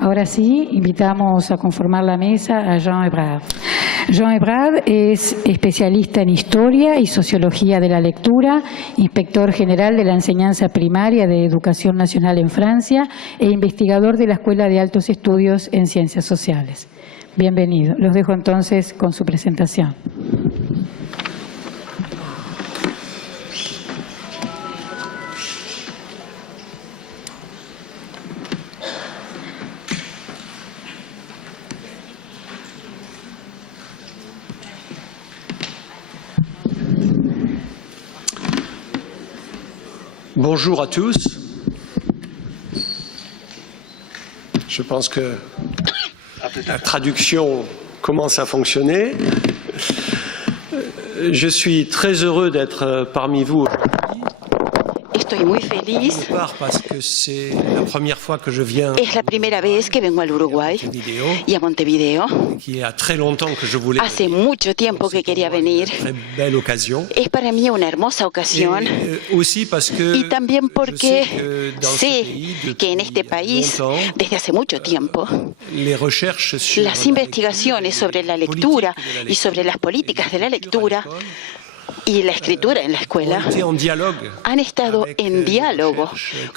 Ahora sí, invitamos a conformar la mesa a Jean Ebrard. Jean Ebrard es especialista en Historia y Sociología de la Lectura, inspector general de la Enseñanza Primaria de Educación Nacional en Francia e investigador de la Escuela de Altos Estudios en Ciencias Sociales. Bienvenido. Los dejo entonces con su presentación. Bonjour à tous. Je pense que la traduction commence à fonctionner. Je suis très heureux d'être parmi vous aujourd'hui. Estoy muy feliz. Parce que c'est la première fois que je viens. Es la primera vez que vengo al Uruguay y a Montevideo. Qui a très longtemps que je voulais. Hace mucho tiempo que quería venir. Très belle occasion. Es para mí una hermosa ocasión. Aussi parce que y también porque sé que en este país, desde hace mucho tiempo, las investigaciones sobre la lectura y sobre las políticas de la lectura y la escritura en la escuela han estado en diálogo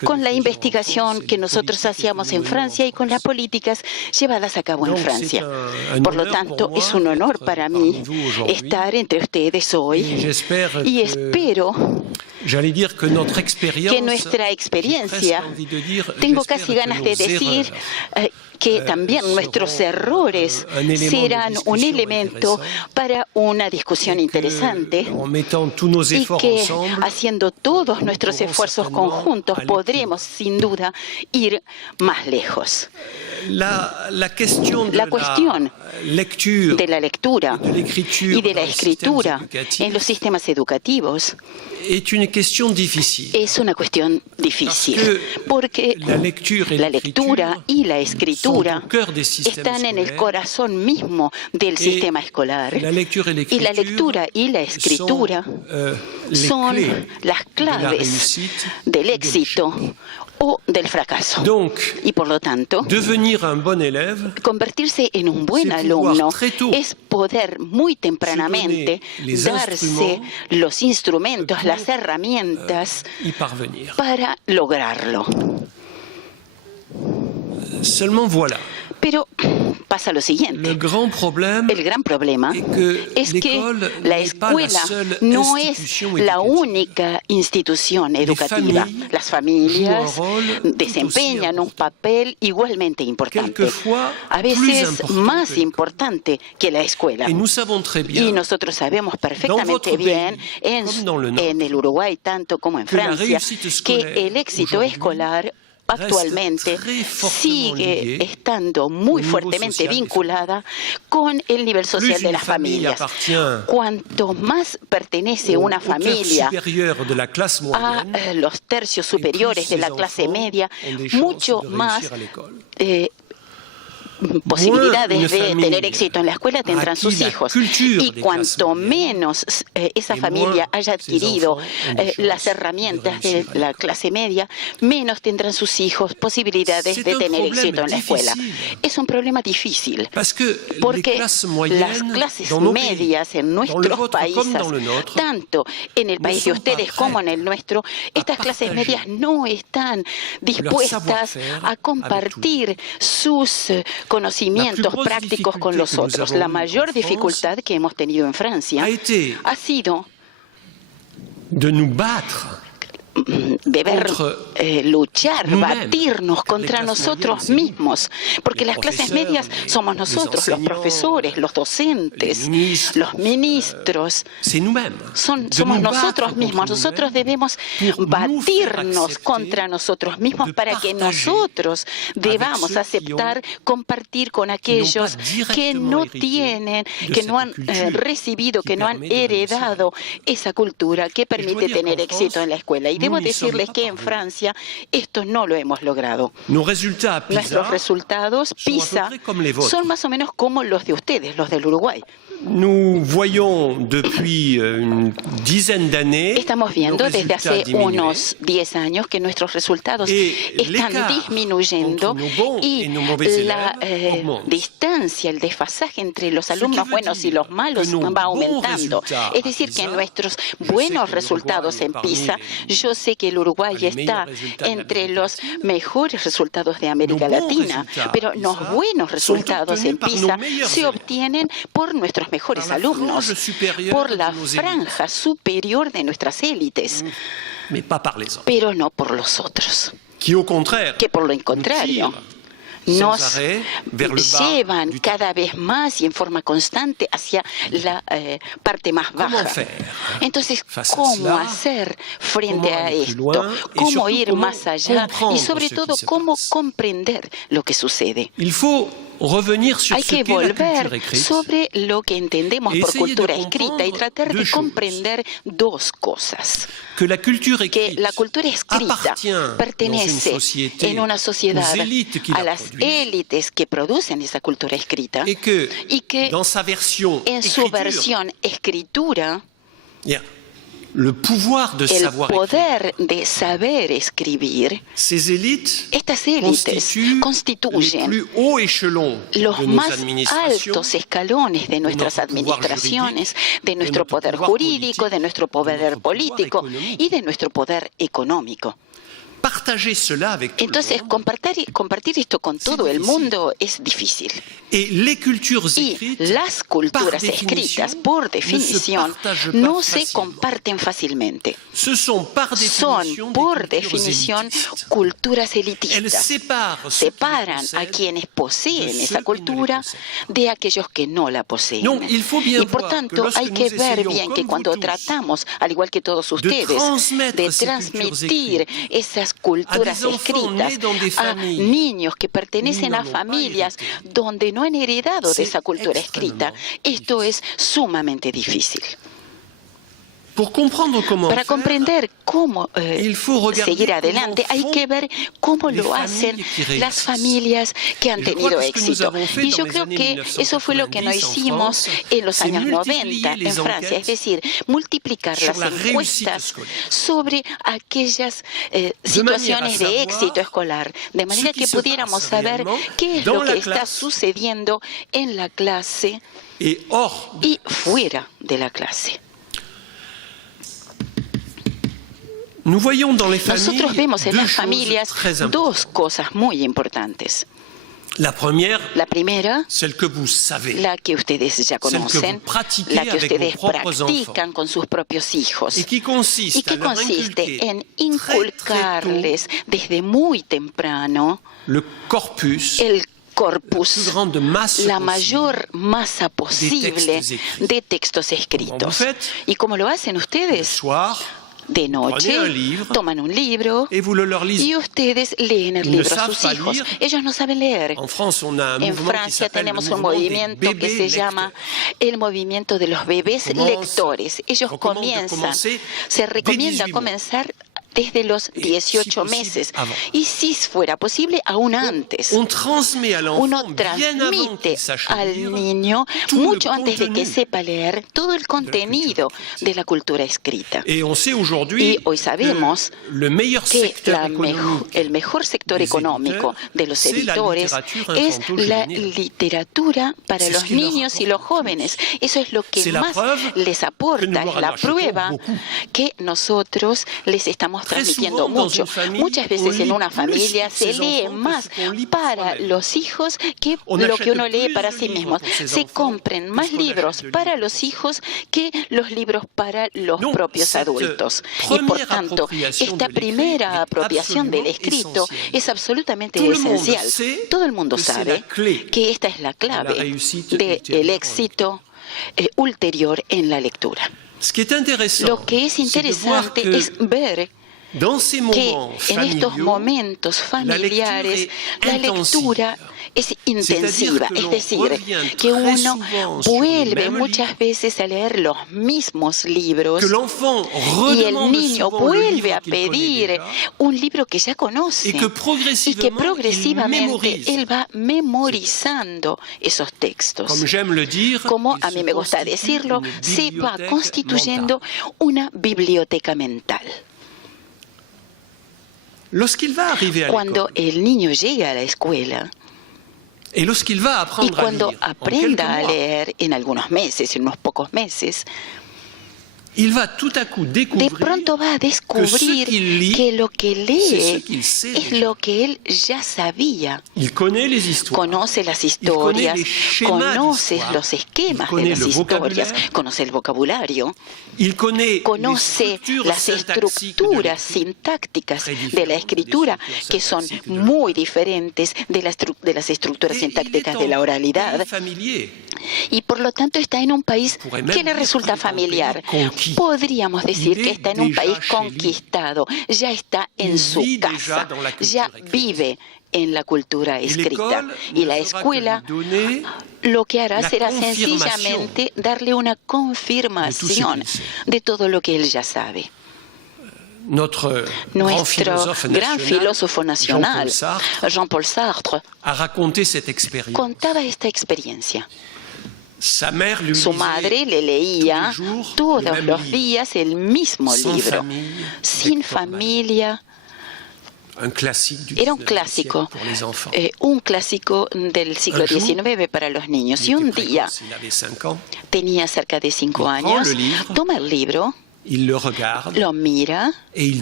con la investigación que nosotros hacíamos en Francia y con las políticas llevadas a cabo en Francia. Por lo tanto, es un honor para mí estar entre ustedes hoy y espero que nuestra experiencia, tengo casi ganas de decir que también nuestros errores serán un elemento para una discusión interesante y que haciendo todos nuestros esfuerzos conjuntos podremos sin duda ir más lejos. La cuestión de la lectura y de la escritura en los sistemas educativos es una cuestión difícil, porque la lectura y la escritura están en el corazón mismo del sistema escolar. Y la lectura y la escritura son las claves del éxito o del fracaso. Y por lo tanto, convertirse en un buen alumno es poder muy tempranamente darse los instrumentos, las herramientas para lograrlo. Pero pasa lo siguiente. El gran problema es que la escuela no es la única institución educativa. Las familias desempeñan un papel igualmente importante, a veces más importante que la escuela. Y nosotros sabemos perfectamente bien, en el Uruguay tanto como en Francia, que el éxito escolar actualmente sigue estando muy fuertemente vinculada con el nivel social de las familias. Cuanto más pertenece una familia a los tercios superiores de la clase media, mucho más posibilidades de tener éxito en la escuela tendrán sus hijos. Y cuanto menos esa familia haya adquirido las herramientas de la clase media, menos tendrán sus hijos posibilidades de tener éxito en la escuela. Es un problema difícil, porque las clases medias en nuestros países, tanto en el país de ustedes como en el nuestro, estas clases medias no están dispuestas a compartir sus conocimientos prácticos con los otros. La mayor dificultad que hemos tenido en Francia ha sido luchar, batirnos contra nosotros mismos, porque las clases medias somos nosotros, los profesores, los docentes, los ministros, somos nosotros mismos. Nosotros debemos batirnos contra nosotros mismos para que nosotros debamos aceptar compartir con aquellos que no tienen, que no han recibido, que no han heredado esa cultura que permite tener éxito en la escuela. Y debo decirles que en Francia esto no lo hemos logrado. Nuestros resultados PISA son más o menos como los de ustedes, los del Uruguay. Nous voyons depuis une dizaine d'années estamos viendo desde hace unos 10 años que nuestros resultados están disminuyendo y la distancia, el desfasaje entre los alumnos buenos y los malos va aumentando. Es decir, que nuestros buenos resultados en PISA, yo sé que el Uruguay está entre los mejores resultados de América Latina, pero los buenos resultados en PISA se obtienen por nuestros mejores alumnos, por la franja superior de nuestras élites, pero no por los otros, que por lo contrario nos llevan cada vez más y en forma constante hacia la parte más baja. Entonces, ¿cómo hacer frente a esto? ¿Cómo ir más allá? Y sobre todo, ¿cómo comprender lo que sucede? Hay que volver sobre lo que entendemos por cultura escrita y tratar de comprender dos cosas. Que la cultura escrita pertenece en una sociedad a las élites que producen esa cultura escrita y que en su versión escritura el poder de saber escribir, estas élites constituyen los más altos escalones de nuestras administraciones, de nuestro poder jurídico, de nuestro poder político y de nuestro poder económico. Entonces, compartir esto con todo el mundo es difícil. Y las culturas escritas, por definición, no se comparten fácilmente. Son, por definición, culturas elitistas. Separan a quienes poseen esa cultura de aquellos que no la poseen. Y, por tanto, hay que ver bien que cuando tratamos, al igual que todos ustedes, de transmitir esas culturas escritas a niños que pertenecen a familias donde no han heredado de esa cultura escrita, esto es sumamente difícil. Para comprender cómo seguir adelante, hay que ver cómo lo hacen las familias que han tenido éxito. Y yo creo que eso fue lo que no hicimos en los años 90 en Francia, es decir, multiplicar las encuestas sobre aquellas situaciones de éxito escolar, de manera que pudiéramos saber qué es lo que está sucediendo en la clase y fuera de la clase. Nosotros vemos en las familias dos cosas muy importantes. La primera, la que ustedes ya conocen, la que ustedes practican con sus propios hijos, y que consiste en inculcarles desde muy temprano el corpus, la mayor masa posible de textos escritos. ¿Y cómo lo hacen ustedes? De noche, toman un libro y ustedes leen el libro a sus hijos. Ellos no saben leer. En Francia tenemos un movimiento que se llama el movimiento de los bebés lectores. Ellos se recomienda comenzar desde los 18 meses. Y si fuera posible, aún antes. Uno transmite al niño, mucho antes de que sepa leer, todo el contenido de la cultura escrita. Y hoy sabemos que el mejor sector económico de los editores es la literatura para los niños y los jóvenes. Eso es lo que más les aporta, es la prueba que nosotros les estamos transmitiendo mucho. Muchas veces en una familia se lee más para los hijos que lo que uno lee para sí mismo. Se compren más libros para los hijos que los libros para los propios adultos. Y por tanto, esta primera apropiación del escrito es absolutamente esencial. Todo el mundo sabe que esta es la clave del éxito ulterior en la lectura. Lo que es interesante es ver que en estos momentos familiares la lectura es intensiva, es decir, que uno vuelve muchas veces a leer los mismos libros y el niño vuelve a pedir un libro que ya conoce y que progresivamente él va memorizando esos textos. Como a mí me gusta decirlo, se va constituyendo una biblioteca mental. Cuando el niño llega a la escuela, y cuando aprenda a leer en algunos meses, en unos pocos meses, de pronto va a descubrir que lo que lee es lo que él ya sabía. Conoce las historias, conoce los esquemas de las historias, conoce el vocabulario, conoce las estructuras sintácticas de la escritura, que son muy diferentes de las estructuras sintácticas de la oralidad. Y por lo tanto está en un país que le resulta familiar. Podríamos decir que está en un país conquistado, ya está en su casa, ya vive en la cultura escrita. Y la escuela lo que hará será sencillamente darle una confirmación de todo lo que él ya sabe. Nuestro gran filósofo nacional, Jean-Paul Sartre, contaba esta experiencia. Su madre le leía todos los días el mismo libro, Sin familia. Era un clásico del siglo XIX para los niños. Y un día, tenía cerca de 5 años, toma el libro, lo mira y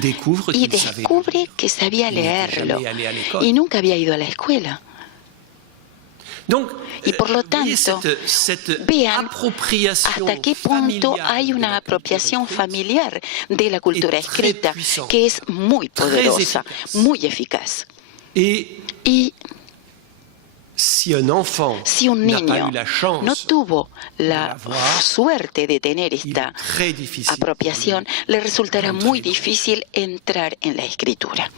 descubre que sabía leerlo y nunca había ido a la escuela. Y por lo tanto, vean hasta qué punto hay una apropiación familiar de la cultura escrita que es muy poderosa, muy eficaz. Y si un niño no tuvo la suerte de tener esta apropiación, le resultará muy difícil entrar en la escritura.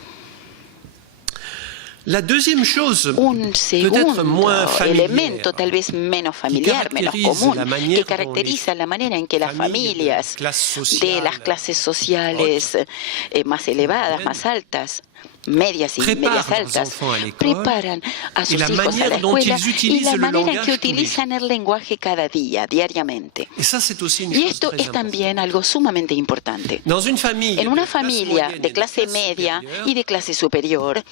Un segundo elemento, tal vez menos familiar, menos común, que caracteriza la manera en que las familias de las clases sociales más elevadas, más altas, medias y medias altas, preparan a sus hijos a la escuela y la manera en que utilizan el lenguaje cada día, diariamente. Y esto es también algo sumamente importante. En una familia de clase media y de clase superior,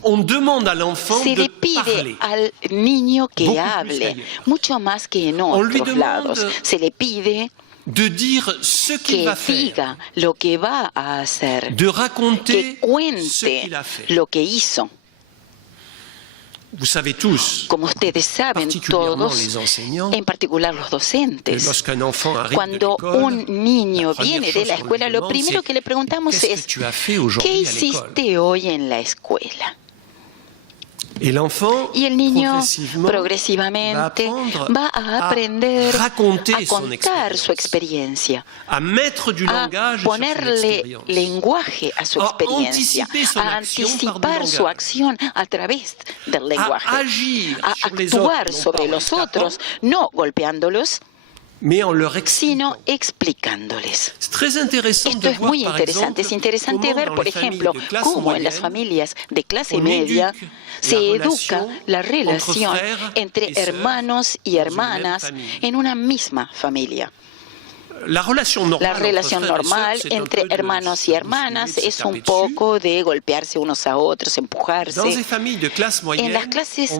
se le pide al niño que hable, mucho más que en otros lados. Se le pide que diga lo que va a hacer, que cuente lo que hizo. Como ustedes saben todos, en particular los docentes, cuando un niño viene de la escuela, lo primero que le preguntamos es: ¿qué hiciste hoy en la escuela? Y el niño progresivamente va a aprender a contar su experiencia, a ponerle lenguaje a su experiencia, a anticipar su acción a través del lenguaje, a actuar sobre los otros, no golpeándolos, sino explicándoles. Esto es muy interesante. Es interesante ver, por ejemplo, cómo en las familias de clase media se educa la relación entre hermanos y hermanas en una misma familia. La relación normal entre hermanos y hermanas es un poco de golpearse unos a otros, empujarse. En las clases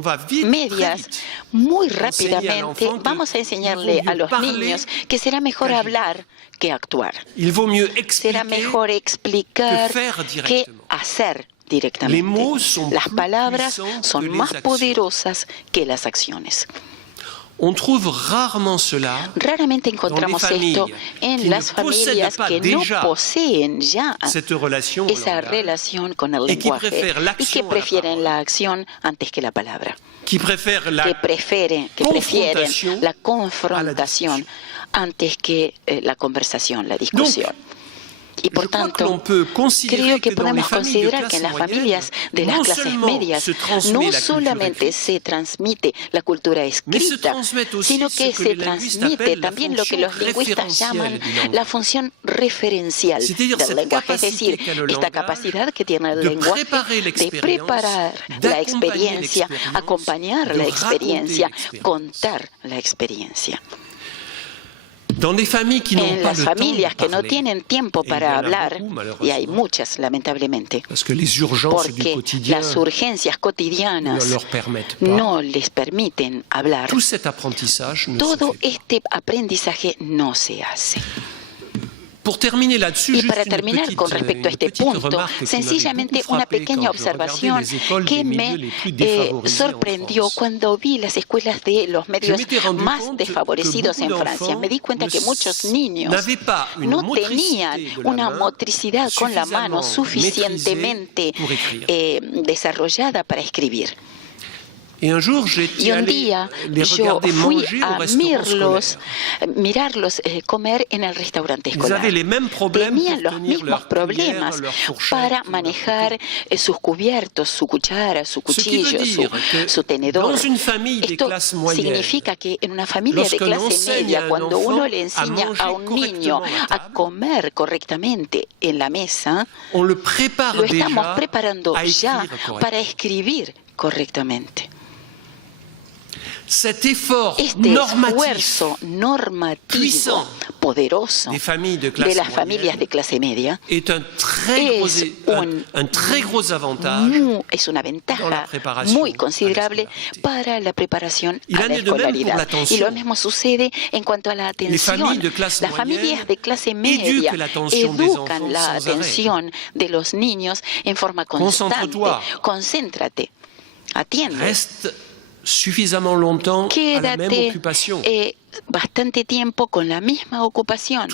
medias, muy rápidamente, vamos a enseñarle a los niños que será mejor hablar que actuar. Será mejor explicar que hacer directamente. Las palabras son más poderosas que las acciones. Raramente encontramos esto en las familias que no poseen ya esa relación con el lenguaje y que prefieren la acción antes que la palabra, que prefieren la confrontación antes que la conversación, la discusión. Y por tanto, creo que podemos considerar que en las familias de las clases medias no solamente se transmite la cultura escrita, sino que se transmite también lo que los lingüistas llaman la función referencial del lenguaje, es decir, esta capacidad que tiene el lenguaje de preparar la experiencia, acompañar la experiencia, contar la experiencia. En las familias que no tienen tiempo para hablar, y hay muchas lamentablemente, porque las urgencias cotidianas no les permiten hablar, todo este aprendizaje no se hace. Y para terminar con respecto a este punto, sencillamente una pequeña observación que me sorprendió cuando vi las escuelas de los medios más desfavorecidos en Francia. Me di cuenta que muchos niños no tenían una motricidad con la mano suficientemente desarrollada para escribir. Y un día yo fui a mirarlos comer en el restaurante escolar. Tenían los mismos problemas para manejar sus cubiertos, su cuchara, su cuchillo, su tenedor. Esto significa que en una familia de clase media, cuando uno le enseña a un niño a comer correctamente en la mesa, lo estamos preparando ya para escribir correctamente. Este esfuerzo normativo poderoso de las familias de clase media es una ventaja muy considerable para la preparación a la escolaridad. Y lo mismo sucede en cuanto a la atención. Las familias de clase media educan la atención de los niños en forma constante. Concéntrate, atiende. Quédate bastante tiempo con la misma ocupación.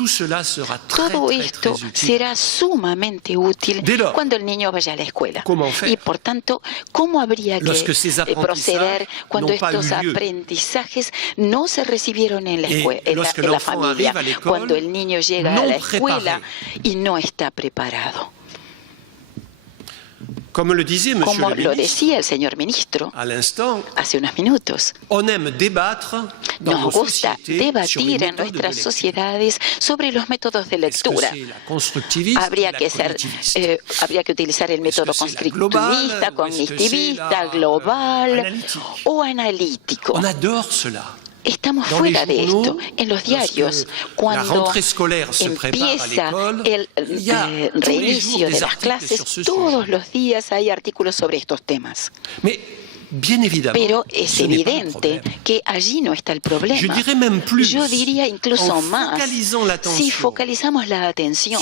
Todo esto será sumamente útil cuando el niño vaya a la escuela. Y por tanto, ¿cómo habría que proceder cuando estos aprendizajes no se recibieron en la escuela, en la familia? Cuando el niño llega a la escuela y no está preparado. Como lo decía el señor ministro hace unos minutos, nos gusta debatir en nuestras sociedades sobre los métodos de lectura. Habría que utilizar el método constructivista, cognitivista, global o analítico. Estamos fuera de esto. En los diarios, cuando empieza el reinicio de las clases, todos los días hay artículos sobre estos temas. Pero es evidente que allí no está el problema. Yo diría incluso más, si focalizamos la atención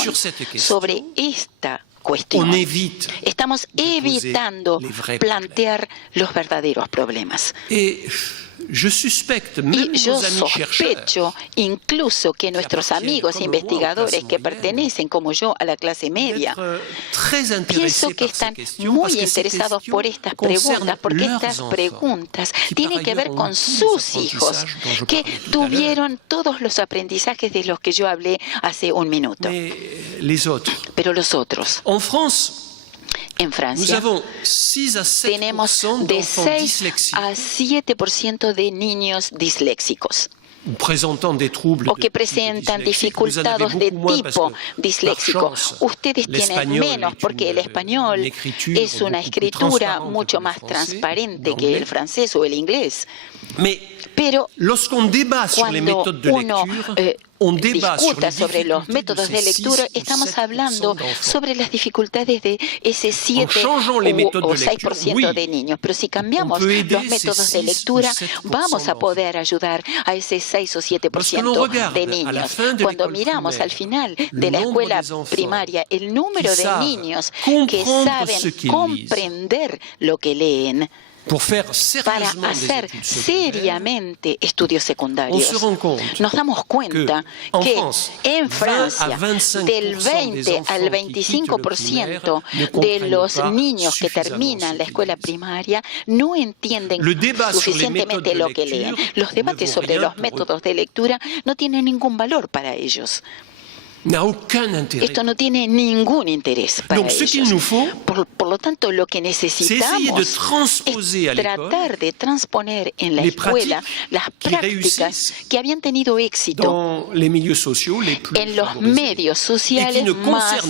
sobre esta cuestión, estamos evitando plantear los verdaderos problemas. Y yo sospecho incluso que nuestros amigos investigadores que pertenecen como yo a la clase media, pienso que están muy interesados por estas preguntas, porque estas preguntas tienen que ver con sus hijos, que tuvieron todos los aprendizajes de los que yo hablé hace un minuto. Pero los otros. En Francia tenemos de 6 a 7% de niños disléxicos o que presentan dificultades de tipo disléxico. Ustedes tienen menos porque el español es una escritura mucho más transparente que el francés o el inglés. Pero cuando uno discuta sobre los métodos de lectura, estamos hablando sobre las dificultades de ese 7 o 6% de niños. Pero si cambiamos los métodos de lectura, vamos a poder ayudar a ese 6 o 7% de niños. Cuando miramos al final de la escuela primaria el número de niños que saben comprender lo que leen, para hacer seriamente estudios secundarios, nos damos cuenta que en Francia del 20 al 25% de los niños que terminan la escuela primaria no entienden suficientemente lo que leen. Los debates sobre los métodos de lectura no tienen ningún valor para ellos. Esto no tiene ningún interés para ellos. Por lo tanto, lo que necesitamos es tratar de transponer en la escuela las prácticas que habían tenido éxito en los medios sociales más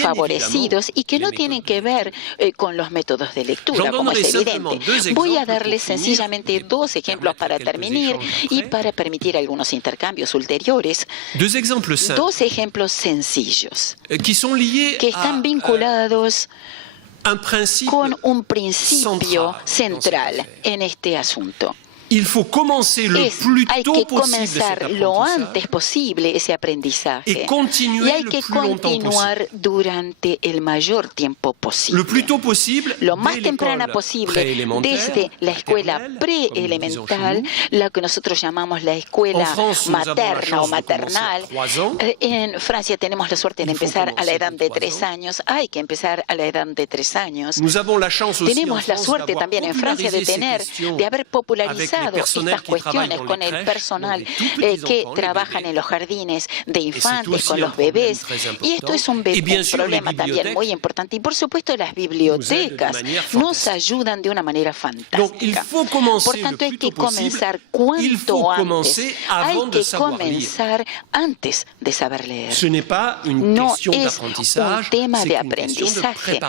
favorecidos y que no tienen que ver con los métodos de lectura, como es evidente. Voy a darles sencillamente dos ejemplos para terminar y para permitir algunos intercambios ulteriores. Dos ejemplos sencillos que están vinculados con un principio central en este asunto. Hay que comenzar lo antes posible ese aprendizaje y hay que continuar durante el mayor tiempo posible. Lo más temprana posible, desde la escuela preelemental, la que nosotros llamamos la escuela materna o maternal. En Francia tenemos la suerte de empezar a la edad de 3 años. Hay que empezar a la edad de 3 años. Tenemos la suerte también en Francia de haber popularizado estas cuestiones con el personal que trabajan en los jardines de infantes, con los bebés. Y esto es un problema también muy importante. Y por supuesto las bibliotecas nos ayudan de una manera fantástica. Por tanto, hay que comenzar cuanto antes. Hay que comenzar antes de saber leer. No es un tema de aprendizaje,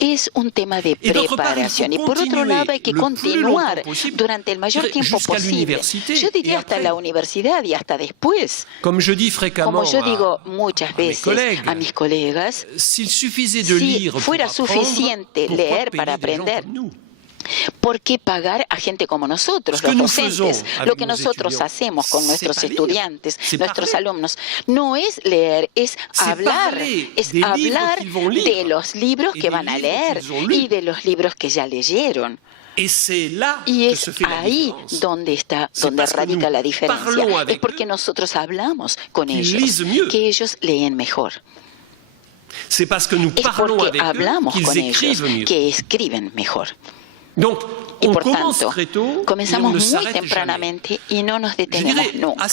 es un tema de preparación. Y por otro lado, hay que continuar durante el mayor tiempo posible. Yo diría hasta la universidad y hasta después. Como yo digo muchas veces a mis colegas, si fuera suficiente leer para aprender, ¿por qué pagar a gente como nosotros, los docentes? Lo que nosotros hacemos con nuestros estudiantes, nuestros alumnos, no es leer, es hablar de los libros que van a leer y de los libros que ya leyeron. Y es ahí donde radica la diferencia. Es porque nosotros hablamos con ellos, que ellos leen mejor. Es porque hablamos con ellos, que escriben mejor. Y por tanto, comenzamos muy tempranamente y no nos detenemos nunca.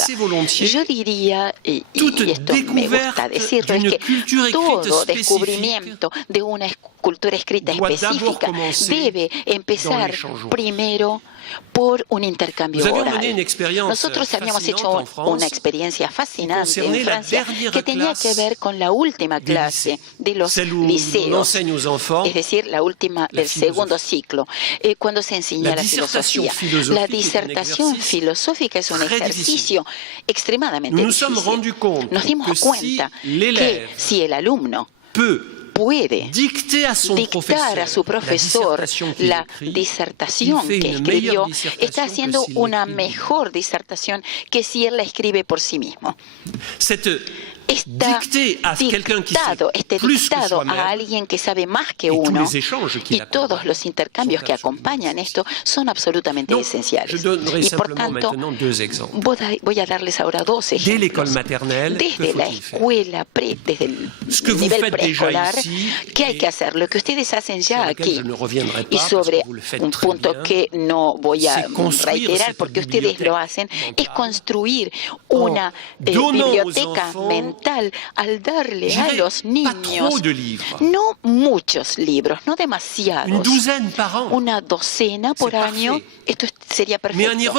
Yo diría, y esto me gusta decirlo, es que todo descubrimiento de una cultura escrita específica debe empezar primero por un intercambio oral. Nosotros habíamos hecho una experiencia fascinante en Francia que tenía que ver con la última clase de los liceos, es decir, la última del segundo ciclo, cuando se enseña la filosofía. La disertación filosófica es un ejercicio extremadamente difícil. Nos dimos cuenta que si el alumno puede dictar a su profesor la disertación que escribió, está haciendo una mejor disertación que si él la escribe por sí mismo. Este dictado a alguien que sabe más que uno y todos los intercambios que acompañan esto son absolutamente esenciales. Y por tanto, voy a darles ahora dos ejemplos. Desde la escuela, desde el nivel preescolar, ¿qué hay que hacer? Lo que ustedes hacen ya aquí, y sobre un punto que no voy a reiterar porque ustedes lo hacen, es construir una biblioteca mental al darle a los niños no muchos libros, no demasiados, una docena por año, esto sería perfecto,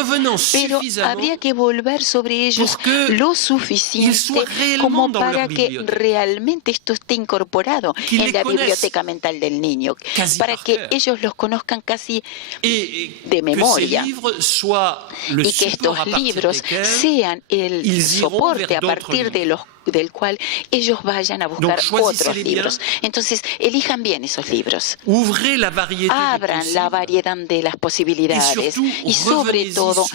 pero habría que volver sobre ellos lo suficiente como para que realmente esto esté incorporado en la biblioteca mental del niño, para que ellos los conozcan casi de memoria y que estos libros sean el soporte a partir del cual ellos vayan a buscar otros libros. Entonces, elijan bien esos libros. Abran la variedad de las posibilidades y sobre todo,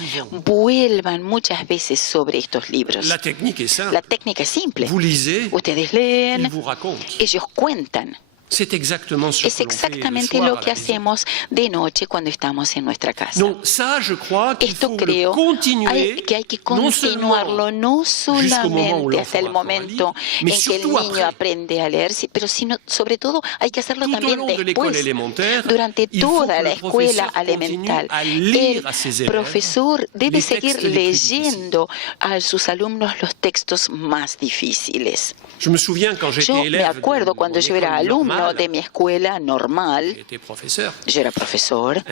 vuelvan muchas veces sobre estos libros. La técnica es simple. Ustedes leen, ellos cuentan. C'est exactement ce es exactamente lo que hacemos de noche cuando estamos en nuestra casa. Esto creo que hay que continuarlo no solamente hasta el momento en que el niño aprende a leer, pero sino sobre todo hay que hacerlo también después, durante toda la escuela elemental. El profesor debe seguir leyendo a sus alumnos los textos más difíciles. Yo me acuerdo cuando yo era alumno de mi escuela normal, yo era profesor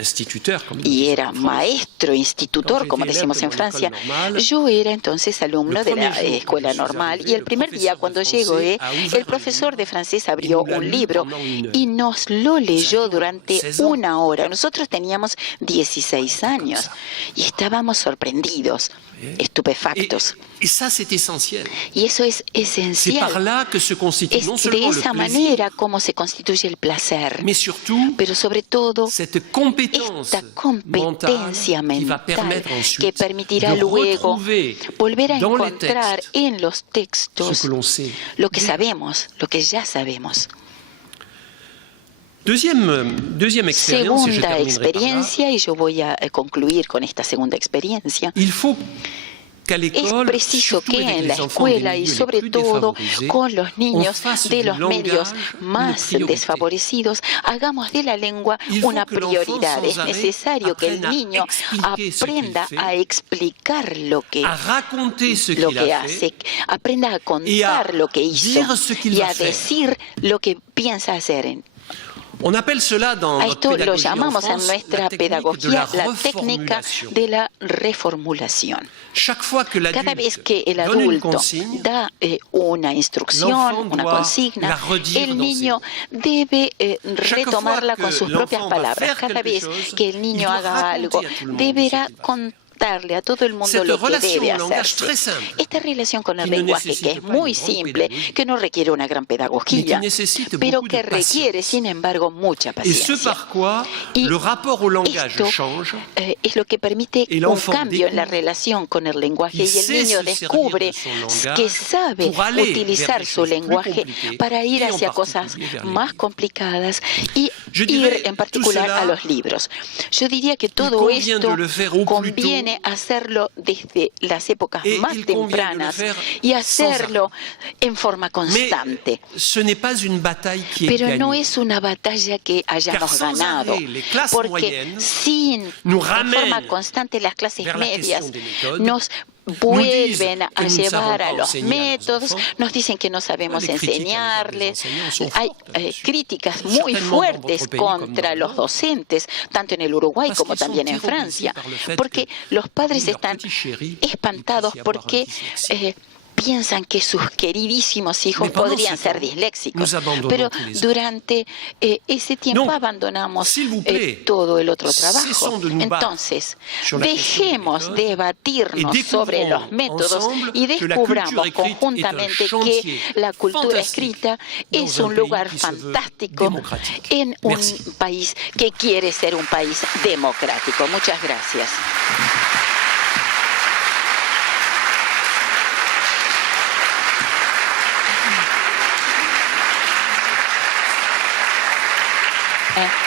y era maestro, institutor, como decimos en Francia. Yo era entonces alumno de la escuela normal y el primer día cuando llegué, el profesor de francés abrió un libro y nos lo leyó durante 1 hora. Nosotros teníamos 16 años y estábamos sorprendidos, estupefactos. Y eso es esencial. Es de esa manera como se constituye el placer. Pero sobre todo, esta competencia mental que permitirá luego volver a encontrar en los textos lo que sabemos, lo que ya sabemos. Segunda experiencia, y yo voy a concluir con esta segunda experiencia. Es preciso que en la escuela y sobre todo con los niños de los medios más desfavorecidos hagamos de la lengua una prioridad. Es necesario que el niño aprenda a explicar lo que hace, aprenda a contar lo que hizo y a decir lo que piensa hacer. A esto lo llamamos en nuestra pedagogía la técnica de la reformulación. Cada vez que el adulto da una instrucción, una consigna, el niño debe retomarla con sus propias palabras. Cada vez que el niño haga algo, deberá contarle a todo el mundo lo que debe hacerse. Esta relación con el lenguaje, que es muy simple, que no requiere una gran pedagogía, pero que requiere, sin embargo, mucha paciencia. Y esto es lo que permite un cambio en la relación con el lenguaje y el niño descubre que sabe utilizar su lenguaje para ir hacia cosas más complicadas y ir en particular a los libros. Yo diría que todo esto conviene hacerlo desde las épocas más tempranas y hacerlo en forma constante. Pero no es una batalla que hayamos ganado, porque en forma constante las clases medias nos vuelven a llevar a los métodos, nos dicen que no sabemos enseñarles. Hay críticas muy fuertes contra los docentes, tanto en el Uruguay como también en Francia, porque los padres están espantados porque piensan que sus queridísimos hijos podrían ser disléxicos, pero durante ese tiempo abandonamos todo el otro trabajo. Entonces, dejemos de debatirnos sobre los métodos y descubramos conjuntamente que la cultura escrita es un lugar fantástico en un país que quiere ser un país democrático. Muchas gracias.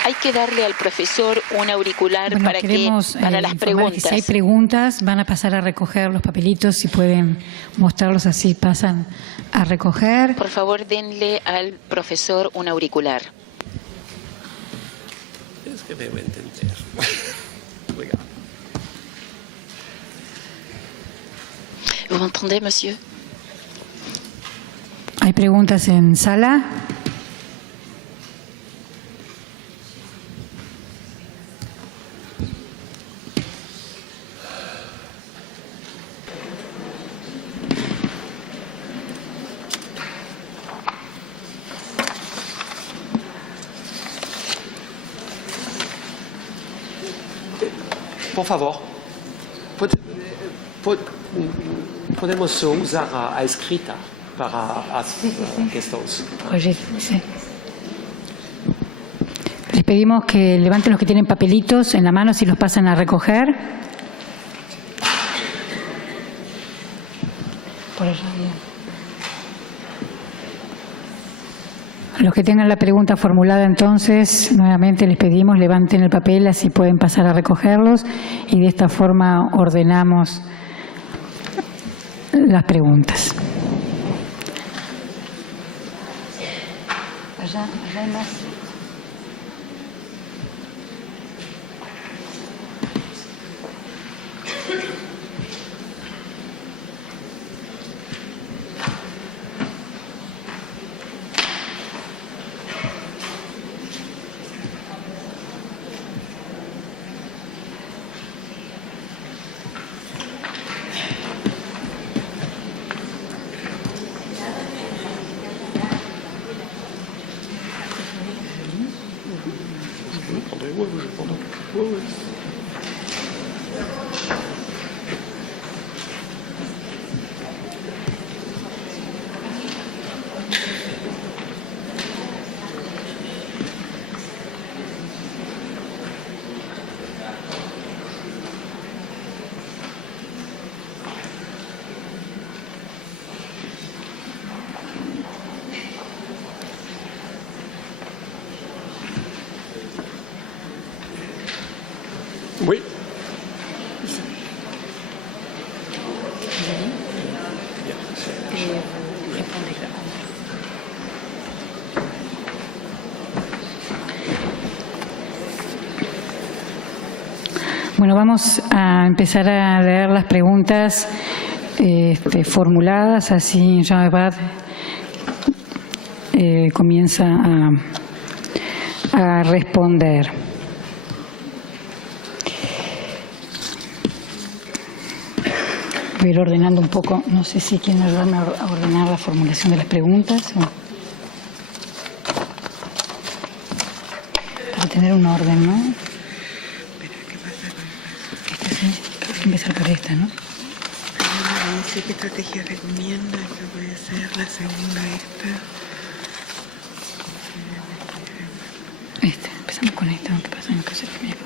Hay que darle al profesor un auricular para las preguntas. Que si hay preguntas, van a pasar a recoger los papelitos, si pueden mostrarlos así, pasan a recoger. Por favor, denle al profesor un auricular. Es que debo entender. ¿Vous m'entendez, monsieur? ¿Hay preguntas en sala? Por favor, podemos usar a escrita para estos. Sí. Les pedimos que levanten los que tienen papelitos en la mano si los pasan a recoger. Por allá. Los que tengan la pregunta formulada, entonces, nuevamente les pedimos levanten el papel, así pueden pasar a recogerlos y de esta forma ordenamos las preguntas. Allá hay más. Oui. Bueno, vamos a empezar a leer las preguntas formuladas, así Jean-Ebrard comienza a responder. Voy a ir ordenando un poco, no sé si quieren ayudarme a ordenar la formulación de las preguntas. Para tener un orden, ¿no? ¿Qué pasa con Esta sí, hay que empezar por esta, ¿no? dice qué estrategia recomienda, que puede ser la segunda Empezamos con esta, ¿qué pasa en el caso primero?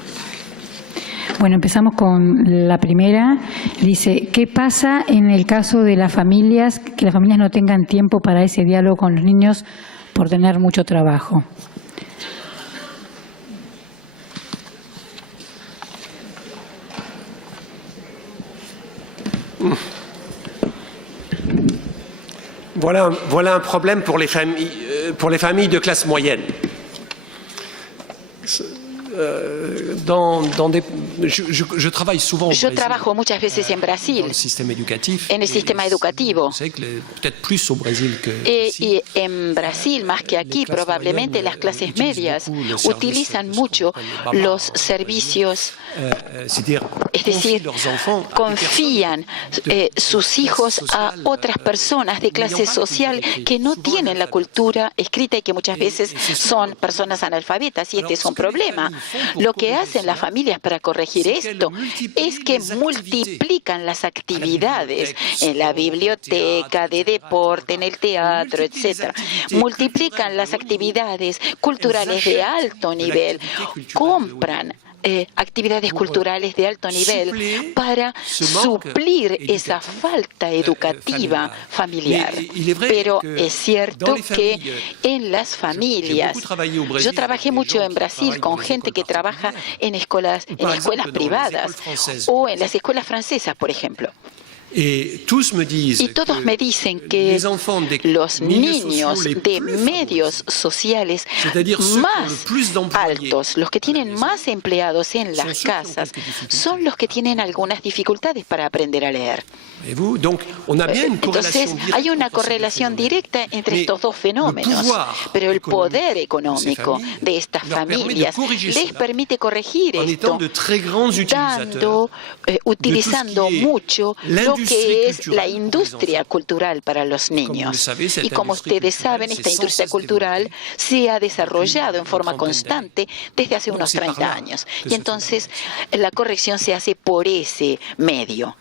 Bueno, empezamos con la primera. Dice, ¿qué pasa en el caso de las familias, que las familias no tengan tiempo para ese diálogo con los niños por tener mucho trabajo? Voilà un problème pour les familles de classe moyenne. Yo trabajo muchas veces en Brasil, en el sistema educativo. Y en Brasil, más que aquí, probablemente las clases medias utilizan mucho los servicios, es decir, confían sus hijos a otras personas de clase social que no tienen la cultura escrita y que muchas veces son personas analfabetas, y este es un problema. Lo que hacen las familias para corregir esto es que multiplican las actividades en la biblioteca, de deporte, en el teatro, etc. Multiplican las actividades culturales de alto nivel, compran actividades culturales de alto nivel para suplir esa falta educativa familiar. Pero es cierto que en las familias, yo trabajé mucho en Brasil con gente que trabaja en escuelas privadas o en las escuelas francesas, por ejemplo. Y todos me dicen que los niños de medios sociales más altos, los que tienen más empleados en las casas, son los que tienen algunas dificultades para aprender a leer. Entonces, hay una correlación directa entre estos dos fenómenos, pero el poder económico de estas familias les permite corregir esto, utilizando mucho lo que es la industria cultural para los niños. Y como ustedes saben, esta industria cultural se ha desarrollado en forma constante desde hace unos 30 años. Y entonces la corrección se hace por ese medio,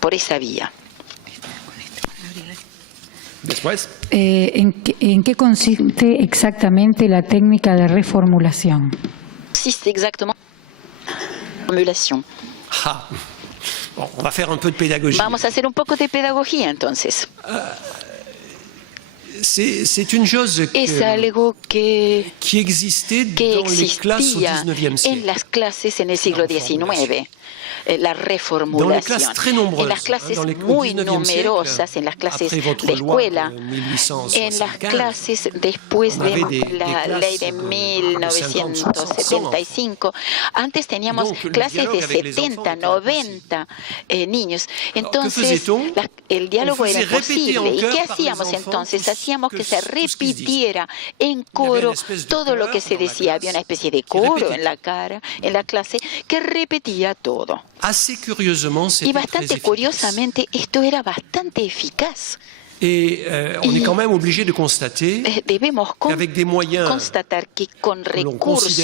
por esa vía. ¿En qué consiste exactamente la técnica de reformulación? Consiste exactamente en formulación. Vamos a hacer un poco de pedagogía entonces. es algo que existía en las clases en el siglo XIX. La reformulación. En las clases muy numerosas, en las clases de escuela, en las clases después de la ley de 1975, antes teníamos clases de 70, 90 niños. Entonces, el diálogo era imposible. ¿Y qué hacíamos entonces? Hacíamos que se repitiera en coro todo lo que se decía. Había una especie de coro en la clase que repetía todo. Y bastante curiosamente, esto era bastante eficaz. Debemos constatar que con recursos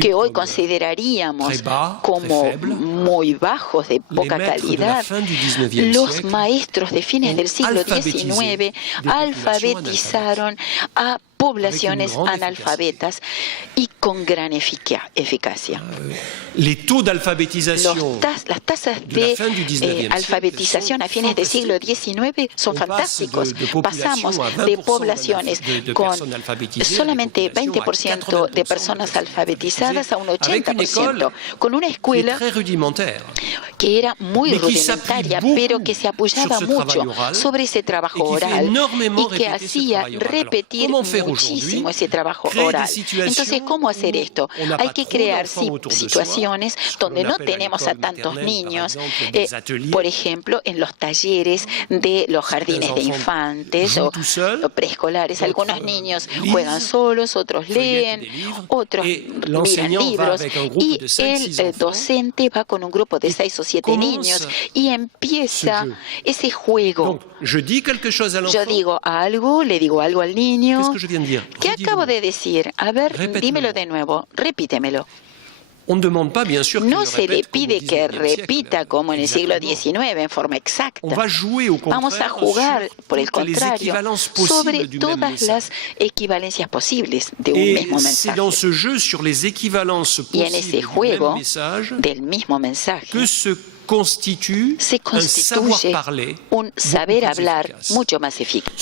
que hoy consideraríamos como muy bajos, de poca calidad, los maestros de fines del siglo XIX alfabetizaron a poblaciones analfabetas y con gran eficacia. Las tasas de alfabetización a fines del siglo XIX son fantásticos. Pasamos de poblaciones con solamente 20% de personas alfabetizadas a un 80%, con una escuela que era muy rudimentaria, pero que se apoyaba mucho sobre ese trabajo oral y que hacía repetir muchísimo ese trabajo oral. Entonces, ¿cómo hacer esto? Hay que crear situaciones donde no tenemos a tantos niños, por ejemplo, en los talleres de los jardines de infantes o preescolares. Algunos niños juegan solos, otros leen, otros miran libros y el docente va con un grupo de 6 o 7 niños y empieza ese juego. Yo digo algo, le digo algo al niño. ¿Qué acabo de decir? A ver, dímelo de nuevo, repítemelo. No se le pide que repita como en el siglo XIX en forma exacta. Vamos a jugar, por el contrario, sobre todas las equivalencias posibles de un mismo mensaje. Y en ese juego del mismo mensaje se constituye un saber hablar mucho más eficaz.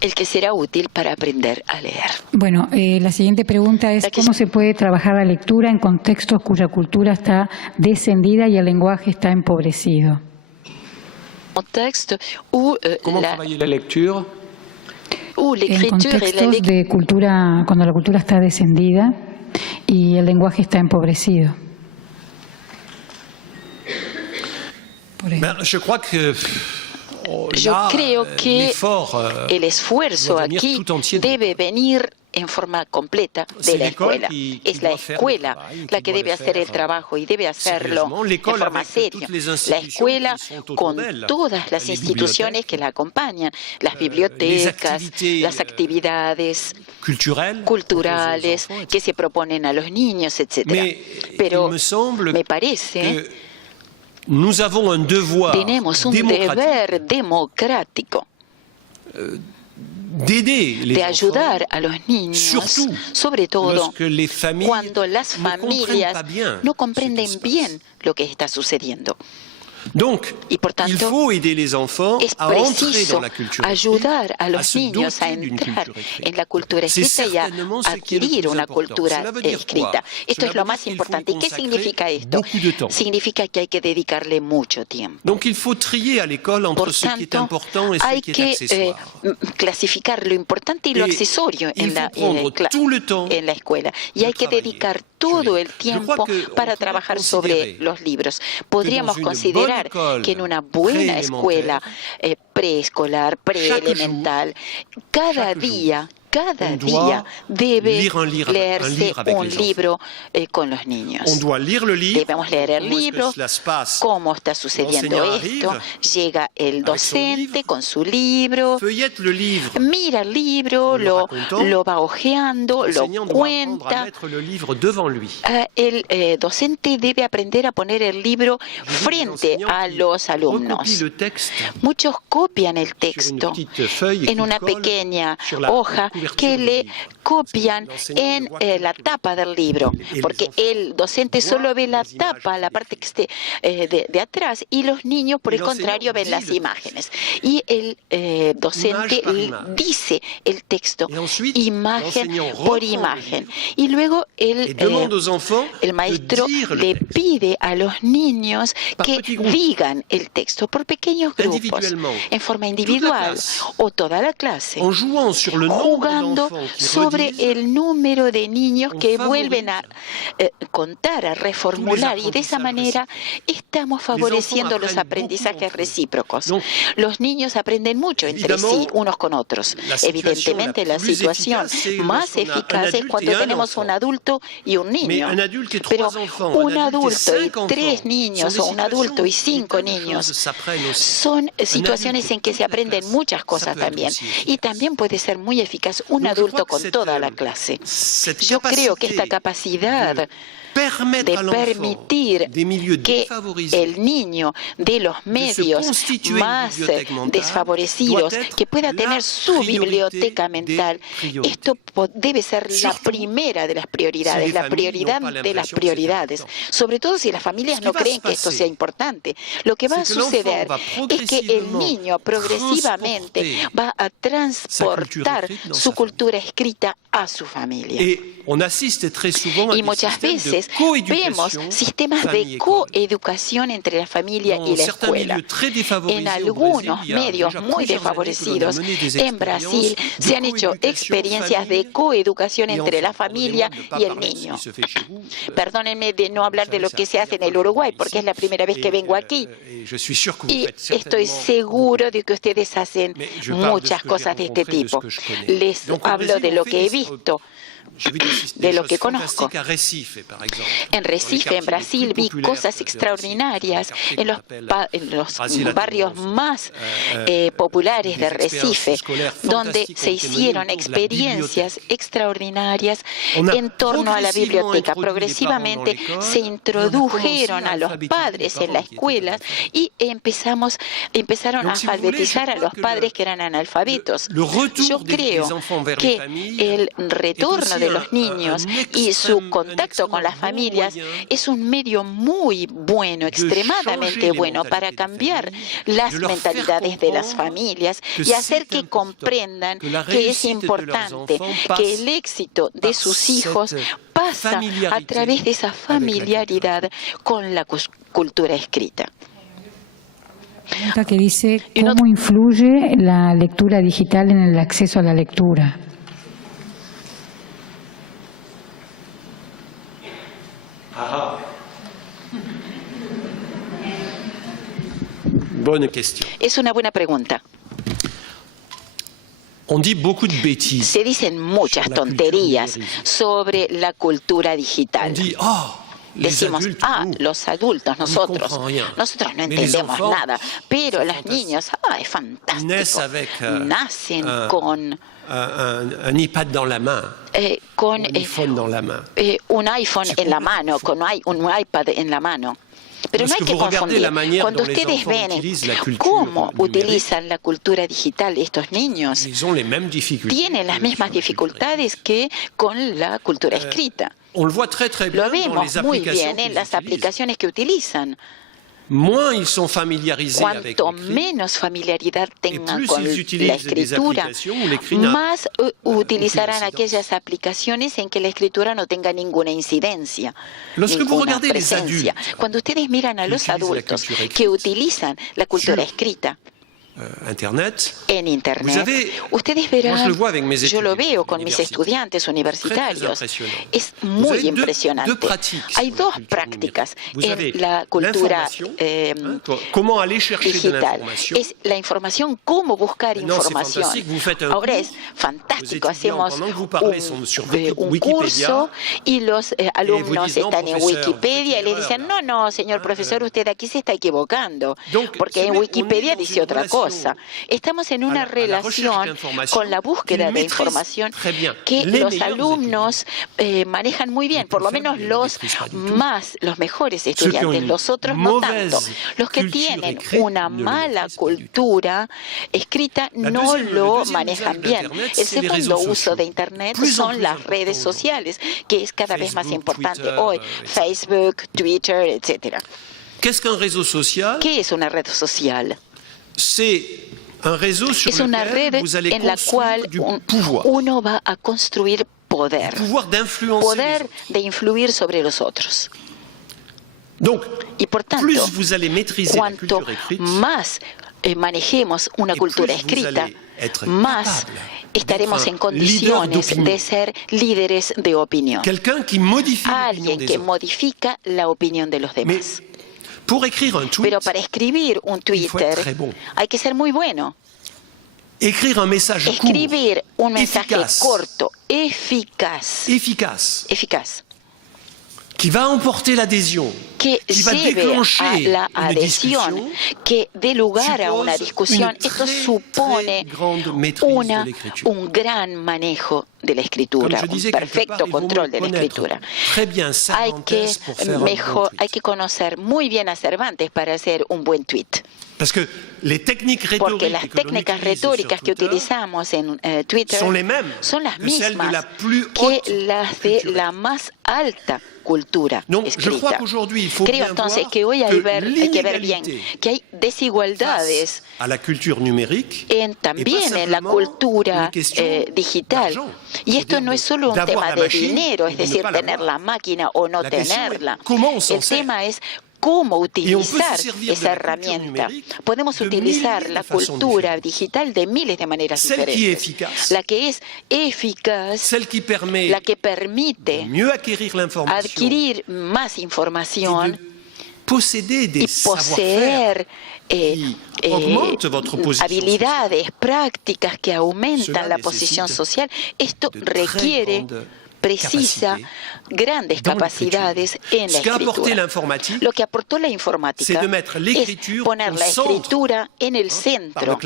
El que será útil para aprender a leer. Bueno, la siguiente pregunta es ¿cómo se puede trabajar la lectura en contextos cuya cultura está descendida y el lenguaje está empobrecido? Contexto où la lectura? En contextos de cultura, cuando la cultura está descendida y el lenguaje está empobrecido. Yo creo que el esfuerzo aquí debe venir en forma completa de la escuela. Es la escuela la que debe hacer el trabajo y debe hacerlo de forma seria. La escuela con todas las instituciones que la acompañan, las bibliotecas, las actividades culturales que se proponen a los niños, etc. Pero me parece tenemos un deber democrático de ayudar a los niños, sobre todo cuando las familias no comprenden bien lo que está sucediendo. Y por tanto, es preciso ayudar a los niños a entrar en la cultura escrita y a adquirir una cultura escrita. Esto es lo más importante. ¿Y qué significa esto? Significa que hay que dedicarle mucho tiempo. Por tanto, hay que clasificar lo importante y lo accesorio en la escuela. Y hay que dedicar todo el tiempo para trabajar sobre los libros. Podríamos considerar que en una buena escuela preescolar, preelemental, cada día debe leerse un libro con los niños. Debemos leer el libro, cómo está sucediendo esto. Llega el docente con su libro, mira el libro, lo va hojeando, lo cuenta. El docente debe aprender a poner el libro frente a los alumnos. Muchos copian el texto en una pequeña hoja que le copian en la tapa del libro, porque el docente solo ve la tapa, la parte que esté de atrás, y los niños, por el contrario, ven las imágenes. Y el docente dice el texto, imagen por imagen. Y luego el maestro le pide a los niños que digan el texto por pequeños grupos, en forma individual, o toda la clase, jugando sobre el número de niños que vuelven a contar, a reformular, y de esa manera estamos favoreciendo los aprendizajes recíprocos. Los niños aprenden mucho entre sí, unos con otros. Evidentemente, la situación más eficaz es cuando tenemos un adulto y un niño. Pero un adulto y 3 niños, o un adulto y 5 niños, son situaciones en que se aprenden muchas cosas también. Y también puede ser muy eficaz un adulto con toda la clase. Yo creo que esta capacidad de permitir que el niño de los medios más desfavorecidos, que pueda tener su biblioteca mental, esto debe ser la primera de las prioridades, la prioridad de las prioridades, sobre todo si las familias no creen que esto sea importante. Lo que va a suceder es que el niño progresivamente va a transportar su cultura escrita a su familia. Y muchas veces vemos sistemas de coeducación entre la familia y la escuela. En algunos medios muy desfavorecidos, en Brasil, se han hecho experiencias de coeducación entre la familia y el niño. Perdónenme de no hablar de lo que se hace en el Uruguay, porque es la primera vez que vengo aquí. Y estoy seguro de que ustedes hacen muchas cosas de este tipo. Les hablo de lo que he visto, de lo que conozco. En Recife, en Brasil, vi cosas extraordinarias en los barrios más populares de Recife, donde se hicieron experiencias extraordinarias en torno a la biblioteca. Progresivamente se introdujeron a los padres en la escuela y empezaron a alfabetizar a los padres que eran analfabetos. Yo creo que el retorno de los niños y su contacto con las familias es un medio muy bueno, extremadamente bueno, para cambiar las mentalidades de las familias y hacer que comprendan que es importante, que el éxito de sus hijos pasa a través de esa familiaridad con la cultura escrita. Pregunta que dice, ¿cómo influye la lectura digital en el acceso a la lectura? Es una buena pregunta. Se dicen muchas tonterías sobre la cultura digital. Decimos, los adultos, nosotros no entendemos nada, pero los niños, es fantástico, nacen con un iPad dans la main, con un iPhone en la mano, con un iPad en la mano. Pero no hay que confundir. Cuando ustedes ven cómo utilizan la cultura digital estos niños, tienen las mismas dificultades que con la cultura escrita. Lo vemos muy bien en las aplicaciones que utilizan. Cuanto menos familiaridad tengan con la escritura, más utilizarán aquellas aplicaciones en que la escritura no tenga ninguna incidencia, ninguna presencia. Cuando ustedes miran a los adultos que utilizan la cultura escrita, en Internet, ustedes verán, yo lo veo con mis estudiantes universitarios, es muy impresionante. Hay 2 prácticas en la cultura digital. Es la información, cómo buscar información. Ahora es fantástico, hacemos un curso y los alumnos están en Wikipedia y les dicen, no, señor profesor, usted aquí se está equivocando, porque en Wikipedia dice otra cosa. cosa. Estamos en una relación con la búsqueda de información que los alumnos manejan muy bien, por lo menos los mejores estudiantes, los otros no tanto. Los que tienen una mala cultura escrita no lo manejan bien. El segundo uso de Internet son las redes sociales, que es cada vez más importante hoy. Facebook, Twitter, etc. ¿Qué es una red social? Es una red en la cual uno va a construir poder de influir sobre los otros. Y por tanto, cuanto más manejemos una cultura escrita, más estaremos en condiciones de ser líderes de opinión. Alguien que modifica la opinión de los demás. Pero para escribir un Twitter hay que ser muy bueno. Escribir un mensaje corto, eficaz, que lleve a la adhesión, que dé lugar a una discusión. Esto supone un gran manejo de la escritura, un perfecto control de la escritura. Hay que conocer muy bien a Cervantes para hacer un buen tweet. Porque las técnicas retóricas que utilizamos en Twitter son las mismas que las de la más alta cultura escrita. Creo entonces que hoy hay que ver bien que hay desigualdades también en la cultura digital. Y esto no es solo un tema de dinero, es decir, tener la máquina o no tenerla. El tema es cómo utilizar esa herramienta. Podemos utilizar la cultura digital de miles de maneras diferentes. La que es eficaz, la que permite adquirir más información y poseer habilidades, prácticas que aumentan la posición social. Esto precisa grandes capacidades en la escritura. Lo que aportó la informática es poner la escritura en el centro.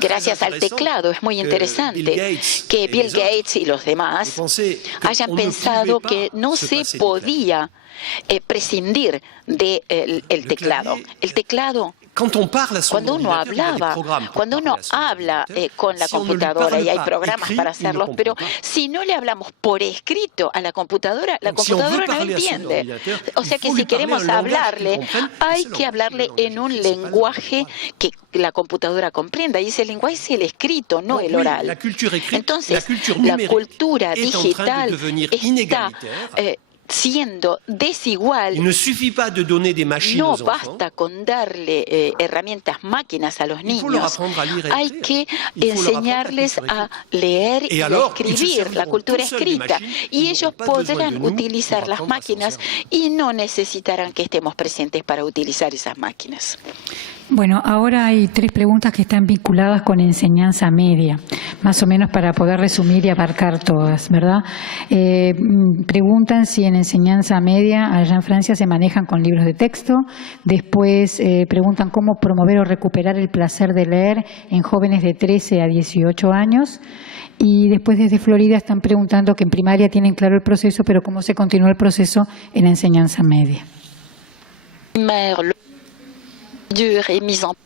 Gracias al teclado, es muy interesante que Bill Gates y los demás hayan pensado que no se podía prescindir del teclado. El teclado, cuando uno habla con la computadora, y hay programas para hacerlo, pero si no le hablamos por escrito a la computadora no entiende. O sea que si queremos hablarle, hay que hablarle en un lenguaje que la computadora comprenda, y ese lenguaje es el escrito, no el oral. Entonces, la cultura digital está siendo desigual. No basta con darle herramientas, máquinas a los niños. Hay que enseñarles a leer y a escribir la cultura escrita. Y ellos podrán utilizar las máquinas y no necesitarán que estemos presentes para utilizar esas máquinas. Bueno, ahora hay 3 preguntas que están vinculadas con enseñanza media, más o menos para poder resumir y abarcar todas, ¿verdad? Preguntan si en enseñanza media allá en Francia se manejan con libros de texto. Después preguntan cómo promover o recuperar el placer de leer en jóvenes de 13 a 18 años. Y después desde Florida están preguntando que en primaria tienen claro el proceso, pero cómo se continúa el proceso en la enseñanza media. Est mise en place.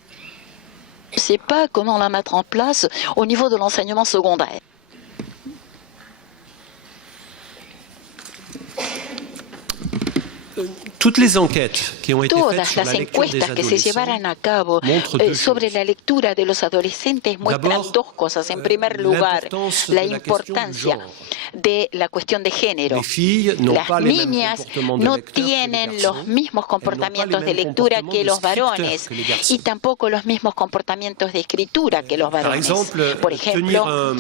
Je ne sais pas comment la mettre en place au niveau de l'enseignement secondaire. Todas las encuestas que se llevaran a cabo sobre la lectura de los adolescentes muestran 2 cosas. En primer lugar, la importancia de la cuestión de género. Las niñas no tienen los mismos comportamientos de lectura que los varones y tampoco los mismos comportamientos de escritura que los varones. Por ejemplo,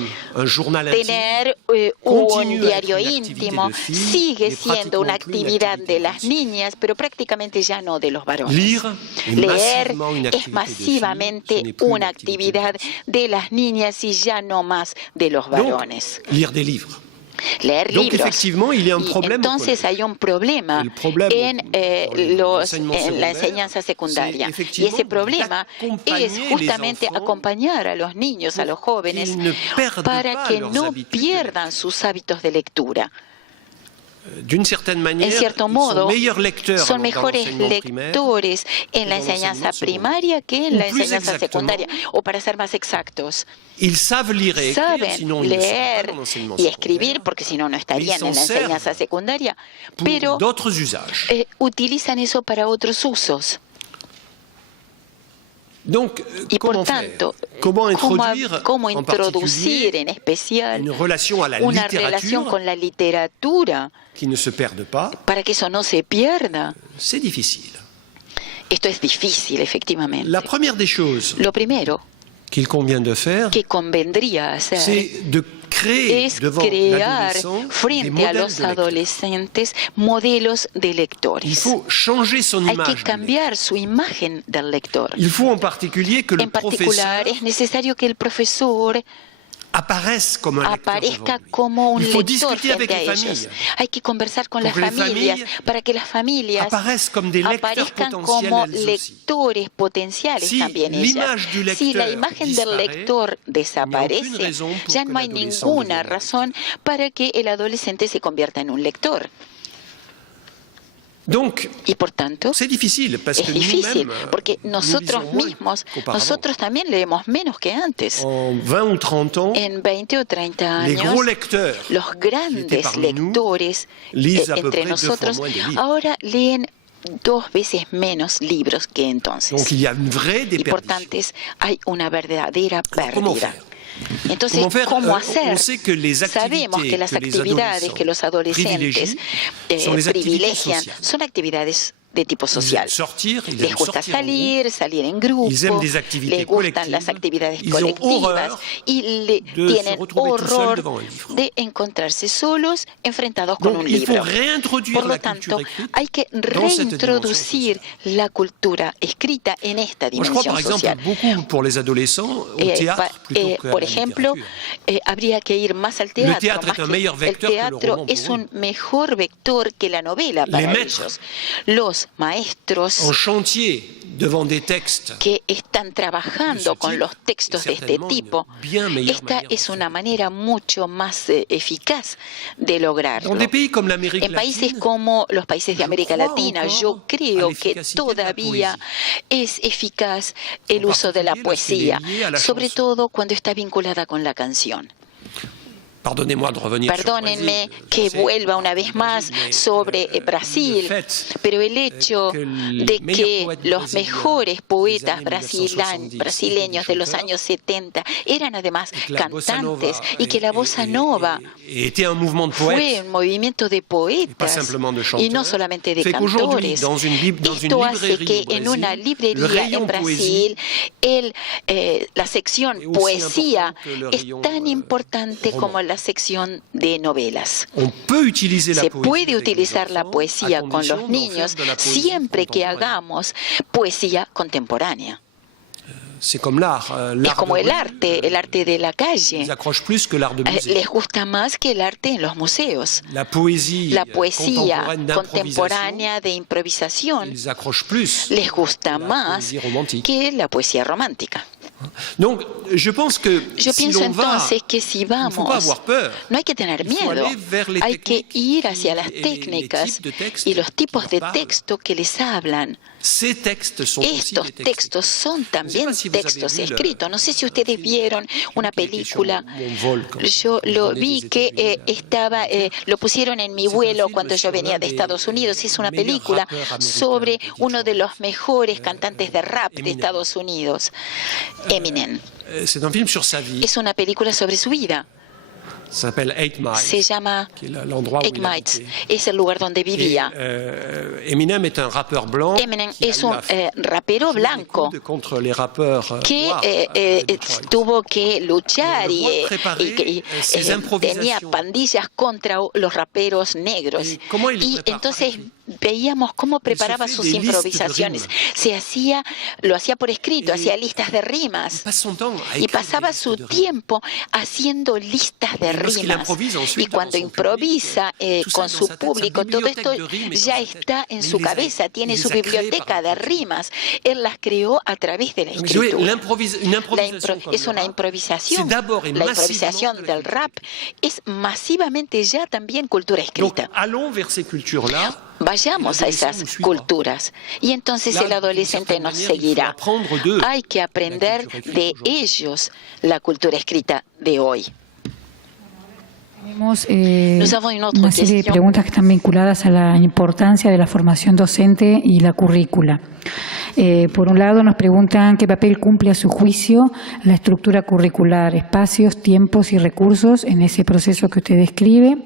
tener un diario íntimo sigue siendo una actividad de las niñas, pero prácticamente ya no de los varones. Leer es masivamente una actividad de las niñas y ya no más de los varones. leer Donc, libros. effectivement, il y a un problème Entonces hay un problema en la enseñanza secundaria. Y ese problema es justamente acompañar a los niños, a los jóvenes, para que no pierdan sus hábitos de lectura. En cierto modo, son mejores lectores en la enseñanza primaria que en la enseñanza secundaria. O para ser más exactos, saben leer y escribir, porque si no, no estarían en la enseñanza secundaria, pero utilizan eso para otros usos. Y por tanto, ¿cómo introducir en especial una relación con la literatura para que eso no se pierda? Esto es difícil, efectivamente. Lo primero que convendría hacer es crear frente a los adolescentes modelos de lectores. Hay que cambiar su imagen del lector. En particular, es necesario que el profesor aparezca como un lector frente a ellos. Hay que conversar con las familias para que las familias aparezcan como lectores potenciales también ellas. Si la imagen del lector desaparece, ya no hay ninguna razón para que el adolescente se convierta en un lector. Y por tanto, es difícil porque nosotros mismos, nosotros también leemos menos que antes. En 20 o 30 años, los grandes lectores entre nosotros ahora leen 2 veces menos libros que entonces. Y por tanto, hay una verdadera pérdida. Entonces, ¿cómo hacer? Sabemos que las actividades que los adolescentes privilegian son actividades de tipo social. Les gusta salir en grupo, les gustan las actividades colectivas y tienen horror de encontrarse solos, enfrentados con un libro. Por lo tanto, hay que reintroducir la cultura escrita en esta dimensión social. Por ejemplo, habría que ir más al teatro. El teatro es un mejor vector que la novela para ellos. Los maestros que están trabajando con los textos de este tipo, esta es una manera mucho más eficaz de lograrlo. En países como los países de América Latina, yo creo que todavía es eficaz el uso de la poesía, sobre todo cuando está vinculada con la canción. Perdónenme que vuelva una vez más sobre Brasil, pero el hecho de que los mejores poetas brasileños de los años 70 eran además cantantes y que la bossa nova fue un movimiento de poetas y no solamente de cantores. Esto hace que en una librería en Brasil la sección poesía es tan importante como la sección de novelas. Se puede utilizar la poesía con los niños siempre que hagamos poesía contemporánea. Es como el arte de la calle. Les gusta más que el arte en los museos. La poesía contemporánea de improvisación les gusta más que la poesía romántica. Yo pienso entonces que si vamos, no hay que tener miedo, hay que ir hacia las técnicas y los tipos de texto que les hablan. Estos textos son también textos escritos. No sé si ustedes vieron una película, yo lo vi que lo pusieron en mi vuelo cuando yo venía de Estados Unidos. Es una película sobre uno de los mejores cantantes de rap de Estados Unidos, Eminem. Es una película sobre su vida. Se llama 8 Miles. Es el lugar donde vivía. Eminem es un rapero blanco que tuvo que luchar y tenía pandillas contra los raperos negros. Y entonces veíamos cómo preparaba sus improvisaciones. Lo hacía por escrito, hacía listas de rimas y pasaba su tiempo haciendo listas de rimas. Y cuando improvisa con su público, todo esto ya está en su cabeza, tiene su biblioteca de rimas. Él las creó a través de la escritura. Es una improvisación. La improvisación del rap es masivamente ya también cultura escrita. Vayamos a esas culturas y entonces el adolescente nos seguirá. Hay que aprender de ellos la cultura escrita de hoy. Tenemos una serie de preguntas que están vinculadas a la importancia de la formación docente y la currícula. Por un lado nos preguntan qué papel cumple a su juicio la estructura curricular, espacios, tiempos y recursos en ese proceso que usted describe.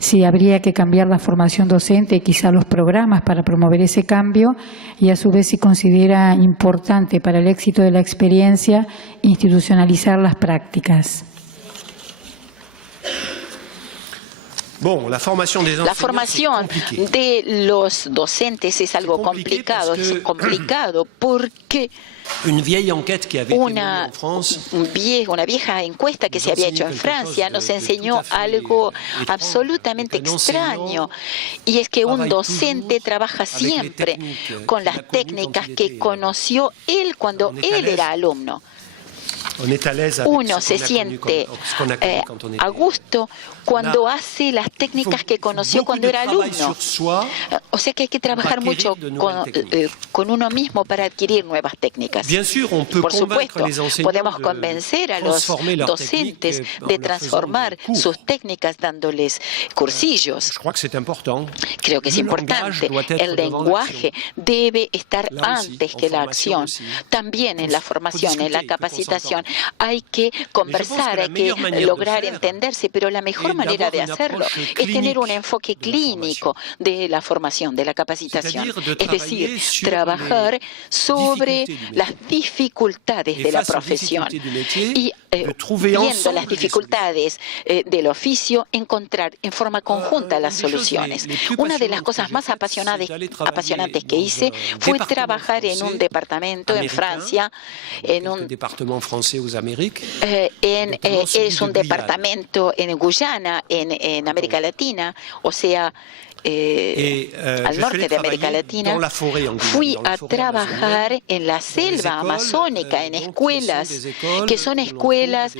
Si habría que cambiar la formación docente y quizá los programas para promover ese cambio, y a su vez si considera importante para el éxito de la experiencia institucionalizar las prácticas. La formación de los docentes es algo complicado. Es complicado porque una vieja encuesta que se había hecho en Francia nos enseñó algo absolutamente extraño, y es que un docente trabaja siempre con las técnicas que conoció él cuando él era alumno. Uno se siente a gusto cuando hace las técnicas que conoció cuando era alumno. O sea que hay que trabajar mucho con uno mismo para adquirir nuevas técnicas. Por supuesto, podemos convencer a los docentes de transformar sus técnicas dándoles cursillos. Creo que es importante. El lenguaje debe estar antes que la acción. También en la formación, en la capacitación, hay que conversar, hay que lograr entenderse, pero la mejor manera de hacerlo es tener un enfoque clínico de la formación, de la capacitación. Es decir, trabajar sobre las dificultades de la profesión y viendo las dificultades del oficio, encontrar en forma conjunta las soluciones. Una de las cosas más apasionantes que hice fue trabajar en un departamento en Francia, en un es un departamento en Guyana, en América Latina, o sea, al norte de América Latina. Fui a trabajar en la selva amazónica, en escuelas, que son escuelas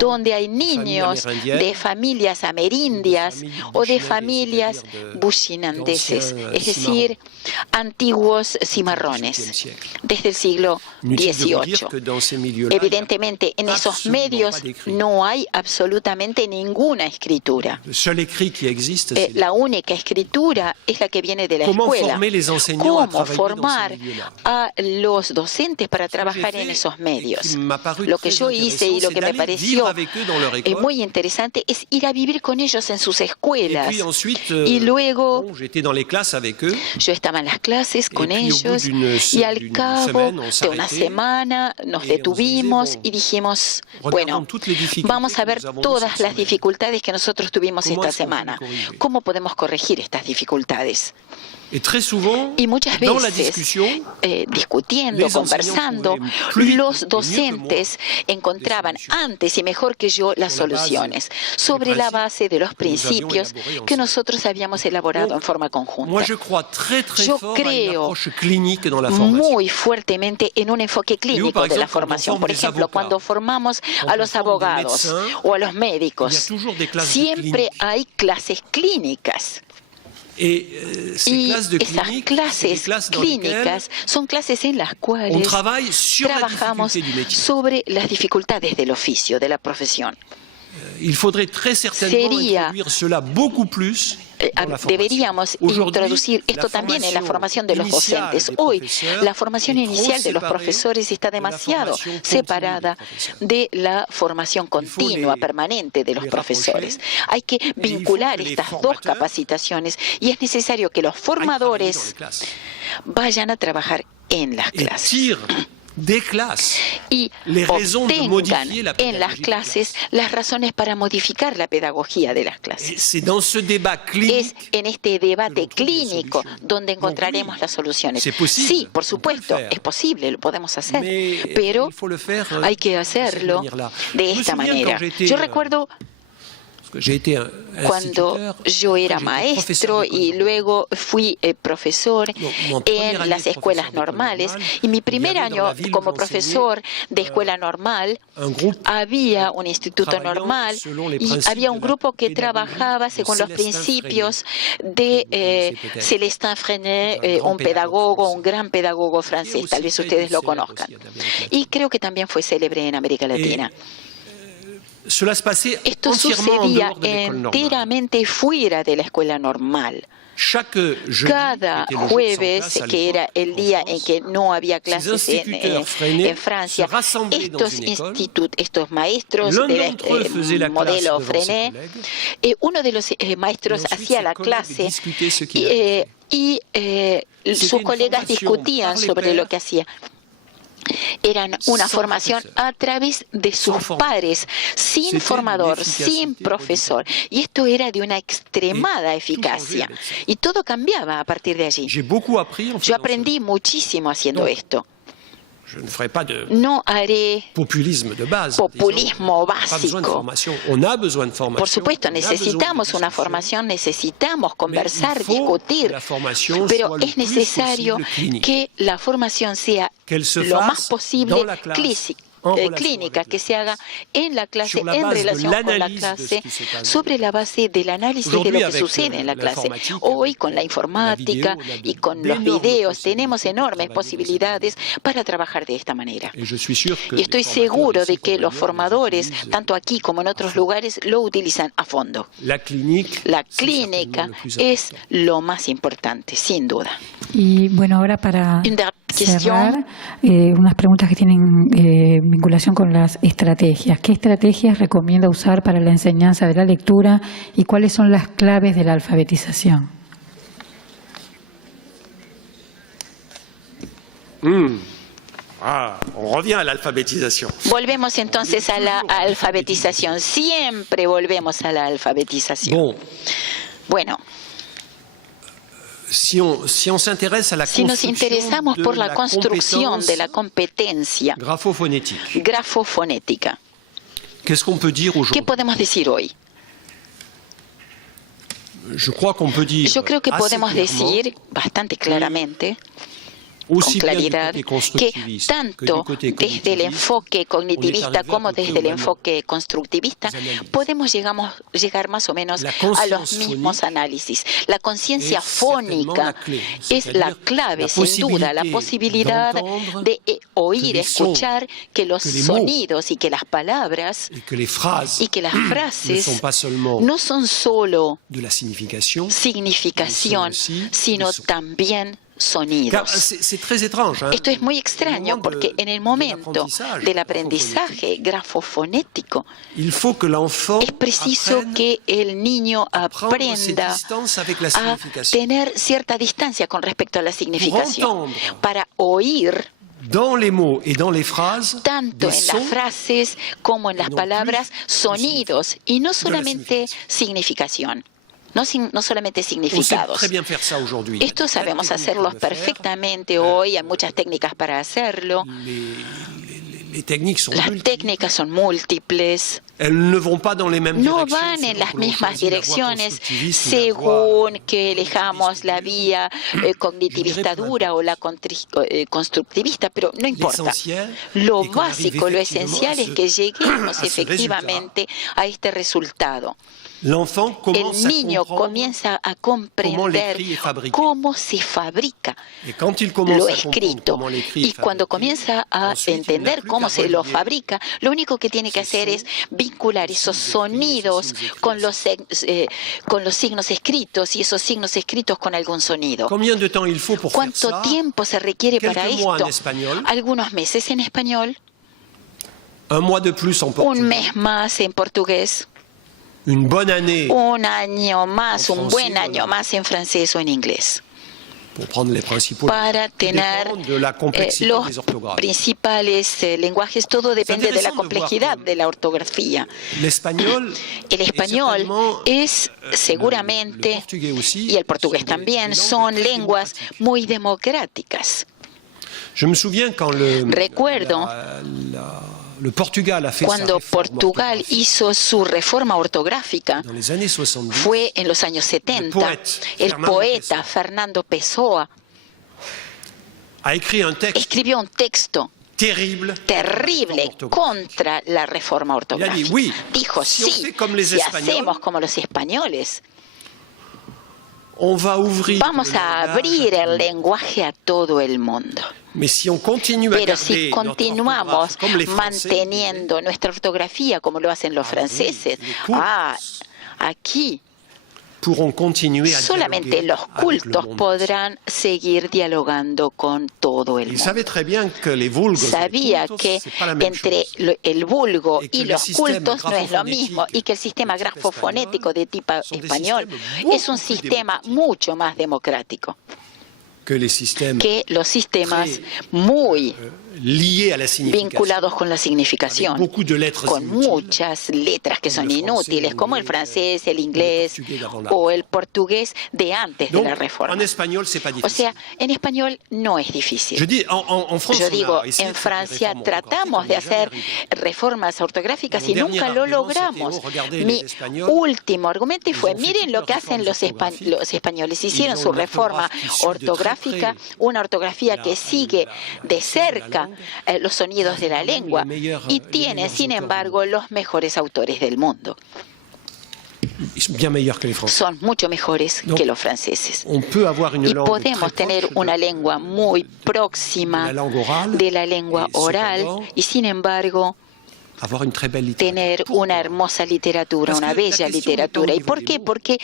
donde hay niños de familias amerindias o de familias bushinandeses, es decir, antiguos cimarrones, desde el siglo XVIII. Evidentemente, en esos medios no hay absolutamente ninguna escritura. La única escritura es la que viene de la escuela. ¿Cómo formar a los docentes para trabajar en esos medios? Lo que yo hice y lo que me pareció muy interesante es ir a vivir con ellos en sus escuelas. Y luego yo estaba en las clases con ellos y al cabo de una semana nos detuvimos y dijimos, bueno, vamos a ver todas las dificultades que nosotros tuvimos esta semana. ¿Cómo podemos corregir estas dificultades? Y muchas veces, discutiendo, conversando, los docentes encontraban antes y mejor que yo las soluciones sobre la base de los principios que nosotros habíamos elaborado en forma conjunta. Yo creo muy fuertemente en un enfoque clínico de la formación. Por ejemplo, cuando formamos a los abogados o a los médicos, siempre hay clases clínicas. Y esas clases clínicas son clases en las cuales trabajamos sobre las dificultades del oficio, de la profesión. Deberíamos introducir esto también en la formación de los docentes. Hoy, la formación inicial de los profesores está demasiado separada de la formación continua, permanente de los profesores. Hay que vincular estas dos capacitaciones y es necesario que los formadores vayan a trabajar en las clases. Y obtengan en las clases las razones para modificar la pedagogía de las clases. Es en este debate clínico donde encontraremos las soluciones. Sí, por supuesto, es posible, lo podemos hacer, pero hay que hacerlo de esta manera. Yo recuerdo cuando yo era maestro y luego fui profesor en las escuelas normales. Y mi primer año como profesor de escuela normal, había un instituto normal y había un grupo que trabajaba según los principios de Célestin Freinet, un pedagogo, un gran pedagogo francés, tal vez ustedes lo conozcan. Y creo que también fue célebre en América Latina. Esto sucedía enteramente fuera de la escuela normal. Cada jueves, que era el día en que no había clases en Francia, estos maestros del modelo Freinet, uno de los maestros hacía la clase y sus colegas discutían sobre lo que hacía. Eran una formación a través de sus pares, sin formador, sin profesor. Y esto era de una extremada eficacia. Y todo cambiaba a partir de allí. Yo aprendí muchísimo haciendo esto. No haré populismo básico. Por supuesto, necesitamos una formación, necesitamos conversar, discutir, pero es necesario que la formación sea lo más posible clínica, que se haga en la clase, en relación con la clase, sobre la base del análisis de lo que sucede en la clase. Hoy, con la informática y con los videos, tenemos enormes posibilidades para trabajar de esta manera. Y estoy seguro de que los formadores, tanto aquí como en otros lugares, lo utilizan a fondo. La clínica es lo más importante, sin duda. Y bueno, ahora para cerrar, unas preguntas que tienen vinculación con las estrategias. ¿Qué estrategias recomienda usar para la enseñanza de la lectura y cuáles son las claves de la alfabetización? Volvemos entonces a la alfabetización. Siempre volvemos a la alfabetización. Bueno. Si nos interesamos por la construcción de la competencia grafofonética, ¿qué podemos decir hoy? Yo creo que podemos decir bastante claramente, con claridad, que tanto desde el enfoque cognitivista como desde el enfoque constructivista podemos llegar más o menos a los mismos análisis. La conciencia fónica es la clave, sin duda, la posibilidad de oír, escuchar que los sonidos y que las palabras y que las frases no son solo significación, sino también sonidos. Esto es muy extraño porque en el momento del aprendizaje grafofonético es preciso que el niño aprenda a tener cierta distancia con respecto a la significación para oír tanto en las frases como en las palabras sonidos y no solamente significación. No solamente significados. Esto sabemos hacerlo perfectamente hoy, hay muchas técnicas para hacerlo. Las técnicas son múltiples. No van en las mismas direcciones según que elijamos la vía cognitivista dura o la constructivista, pero no importa. Lo básico, lo esencial es que lleguemos efectivamente a este resultado. El niño comienza a comprender cómo se fabrica lo escrito. Y cuando comienza a entender cómo se lo fabrica, lo único que tiene que hacer es vincular esos sonidos con los signos escritos y esos signos escritos con algún sonido. ¿Cuánto tiempo se requiere para esto? Algunos meses en español, un mes más en portugués, un año más, un buen año más en francés o en inglés. Para tener los principales lenguajes, todo depende de la complejidad de la ortografía. El español es seguramente, y el portugués también, son lenguas muy democráticas. Recuerdo Cuando Portugal hizo su reforma ortográfica, fue en los años 70. El poeta Fernando Pessoa escribió un texto terrible contra la reforma ortográfica. Dijo, sí, si hacemos como los españoles, vamos a abrir el lenguaje a todo el mundo. Pero si continuamos manteniendo nuestra ortografía como lo hacen los franceses, aquí solamente los cultos podrán seguir dialogando con todo el mundo. Sabía que entre el vulgo y los cultos no es lo mismo y que el sistema grafofonético de tipo español es un sistema mucho más democrático que los sistemas muy vinculados con la significación, con muchas letras que son inútiles, como el francés, el inglés o el portugués de antes de la reforma. O sea, en español no es difícil. Yo digo, en Francia tratamos de hacer reformas ortográficas y nunca lo logramos. Mi último argumento fue, miren lo que hacen los españoles. Hicieron su reforma ortográfica, una ortografía que sigue de cerca los sonidos de la lengua y tiene, sin embargo, los mejores autores del mundo. Son mucho mejores que los franceses. Y podemos tener una lengua muy próxima de la lengua oral y, sin embargo, tener una hermosa literatura, una bella literatura. ¿Y por qué? Porque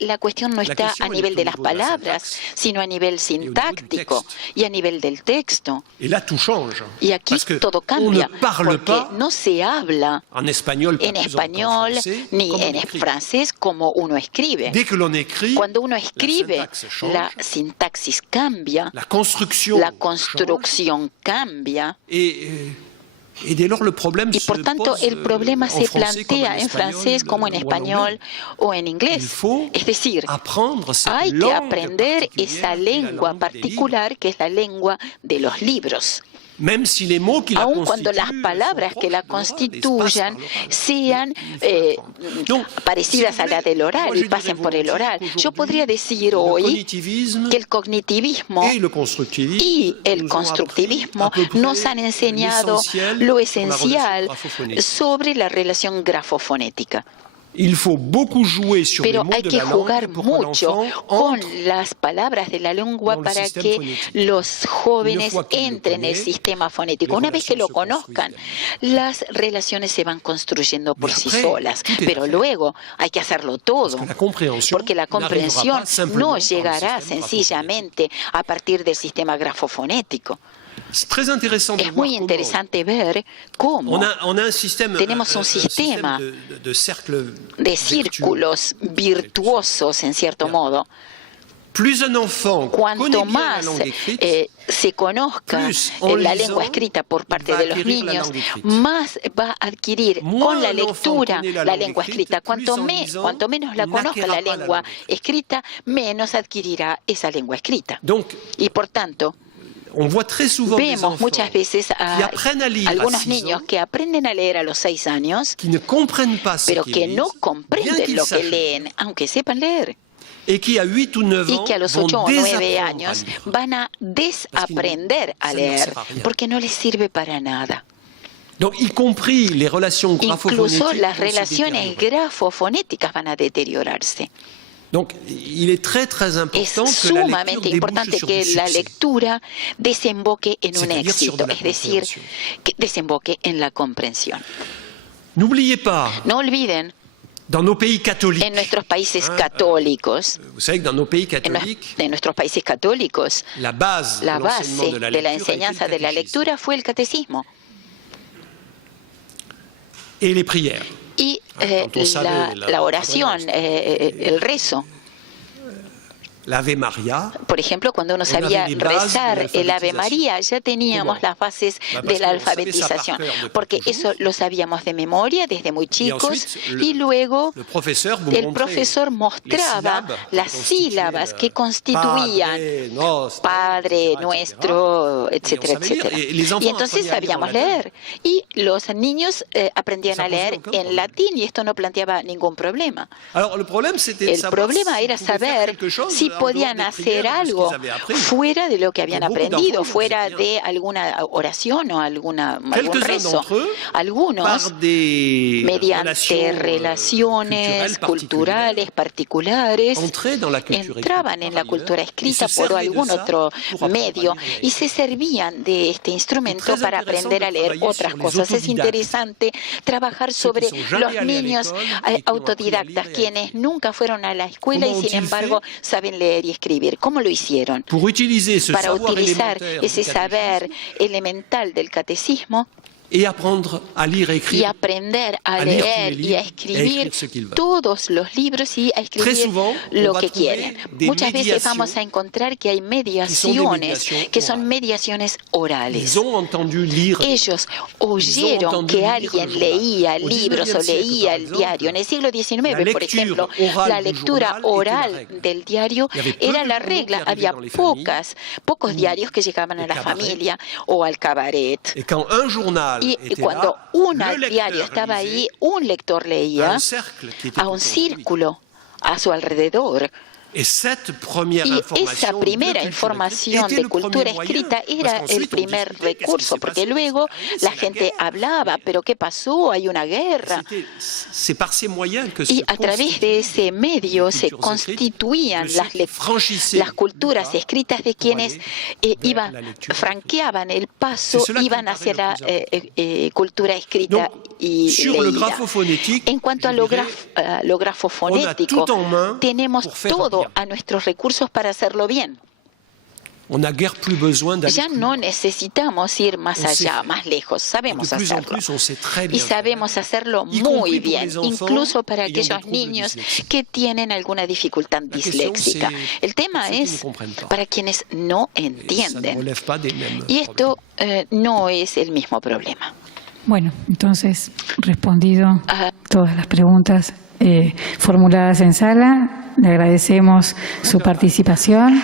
la cuestión no está a nivel de las palabras, sino a nivel sintáctico y a nivel del texto. Y aquí todo cambia, porque no se habla en español ni en francés como uno escribe. Cuando uno escribe, la sintaxis cambia, la construcción cambia. Y por tanto el problema se plantea en francés como en español o en inglés. Es decir, hay que aprender esa lengua particular que es la lengua de los libros. Aun cuando las palabras que la constituyan sean parecidas a la del oral y pasen por el oral. Yo podría decir hoy que el cognitivismo y el constructivismo nos han enseñado lo esencial sobre la relación grafofonética. Pero hay que jugar mucho con las palabras de la lengua para que los jóvenes entren en el sistema fonético. Una vez que lo conozcan, las relaciones se van construyendo por sí solas. Pero luego hay que hacerlo todo, porque la comprensión no llegará sencillamente a partir del sistema grafofonético. Es muy interesante ver cómo tenemos un sistema de círculos virtuosos, en cierto modo. Cuanto más se conozca la lengua escrita por parte de los niños, más va a adquirir con la lectura la lengua escrita. Cuanto menos la conozca la lengua escrita, menos adquirirá esa lengua escrita. Y por tanto, vemos muchas veces a algunos niños que aprenden a leer a los 6 años, pero que no comprenden lo que leen, aunque sepan leer. Y que a los 8 o 9 años van a desaprender a leer, porque no les sirve para nada. Incluso las relaciones grafofonéticas van a deteriorarse. Es sumamente importante que la lectura desemboque en un éxito, es decir, que desemboque en la comprensión. No olviden, en nuestros países católicos, la base de la enseñanza de la lectura fue el catecismo y la oración, el rezo. Por ejemplo, cuando uno sabía rezar el Ave María, ya teníamos las bases de la alfabetización, porque eso lo sabíamos de memoria desde muy chicos, y luego el profesor mostraba las sílabas que constituían Padre Nuestro, etcétera, etcétera. Y entonces sabíamos leer, y los niños aprendían a leer en latín, y esto no planteaba ningún problema. El problema era saber si podían hacer algo fuera de lo que habían aprendido, fuera de alguna oración o algún rezo. Algunos, mediante relaciones culturales particulares, entraban en la cultura escrita por algún otro medio y se servían de este instrumento para aprender a leer otras cosas. Es interesante trabajar sobre los niños autodidactas, quienes nunca fueron a la escuela y sin embargo saben leer y escribir. ¿Cómo lo hicieron? Para utilizar ese saber elemental del catecismo y aprender a leer y a escribir todos los libros y a escribir lo que quieren. Muchas veces vamos a encontrar que hay mediaciones que son mediaciones orales. Ellos oyeron que alguien leía libros o leía el diario. En el siglo XIX, por ejemplo, la lectura oral del diario era la regla. Había pocos diarios que llegaban a la familia o al cabaret. Y cuando un diario estaba ahí, un lector leía a un círculo a su alrededor. Y esa primera información de cultura escrita era el primer recurso, porque luego la gente hablaba, pero ¿qué pasó? Hay una guerra. Y a través de ese medio se constituían las culturas escritas de quienes franqueaban el paso, iban hacia la cultura escrita y leída. En cuanto a lo grafofonético, tenemos todo a nuestros recursos para hacerlo bien. Ya no necesitamos ir más allá, más lejos. Sabemos hacerlo. Y sabemos hacerlo muy bien, incluso para aquellos niños que tienen alguna dificultad disléxica. El tema es para quienes no entienden. Y esto no es el mismo problema. Bueno, entonces, respondido todas las preguntas formuladas en sala, le agradecemos su participación.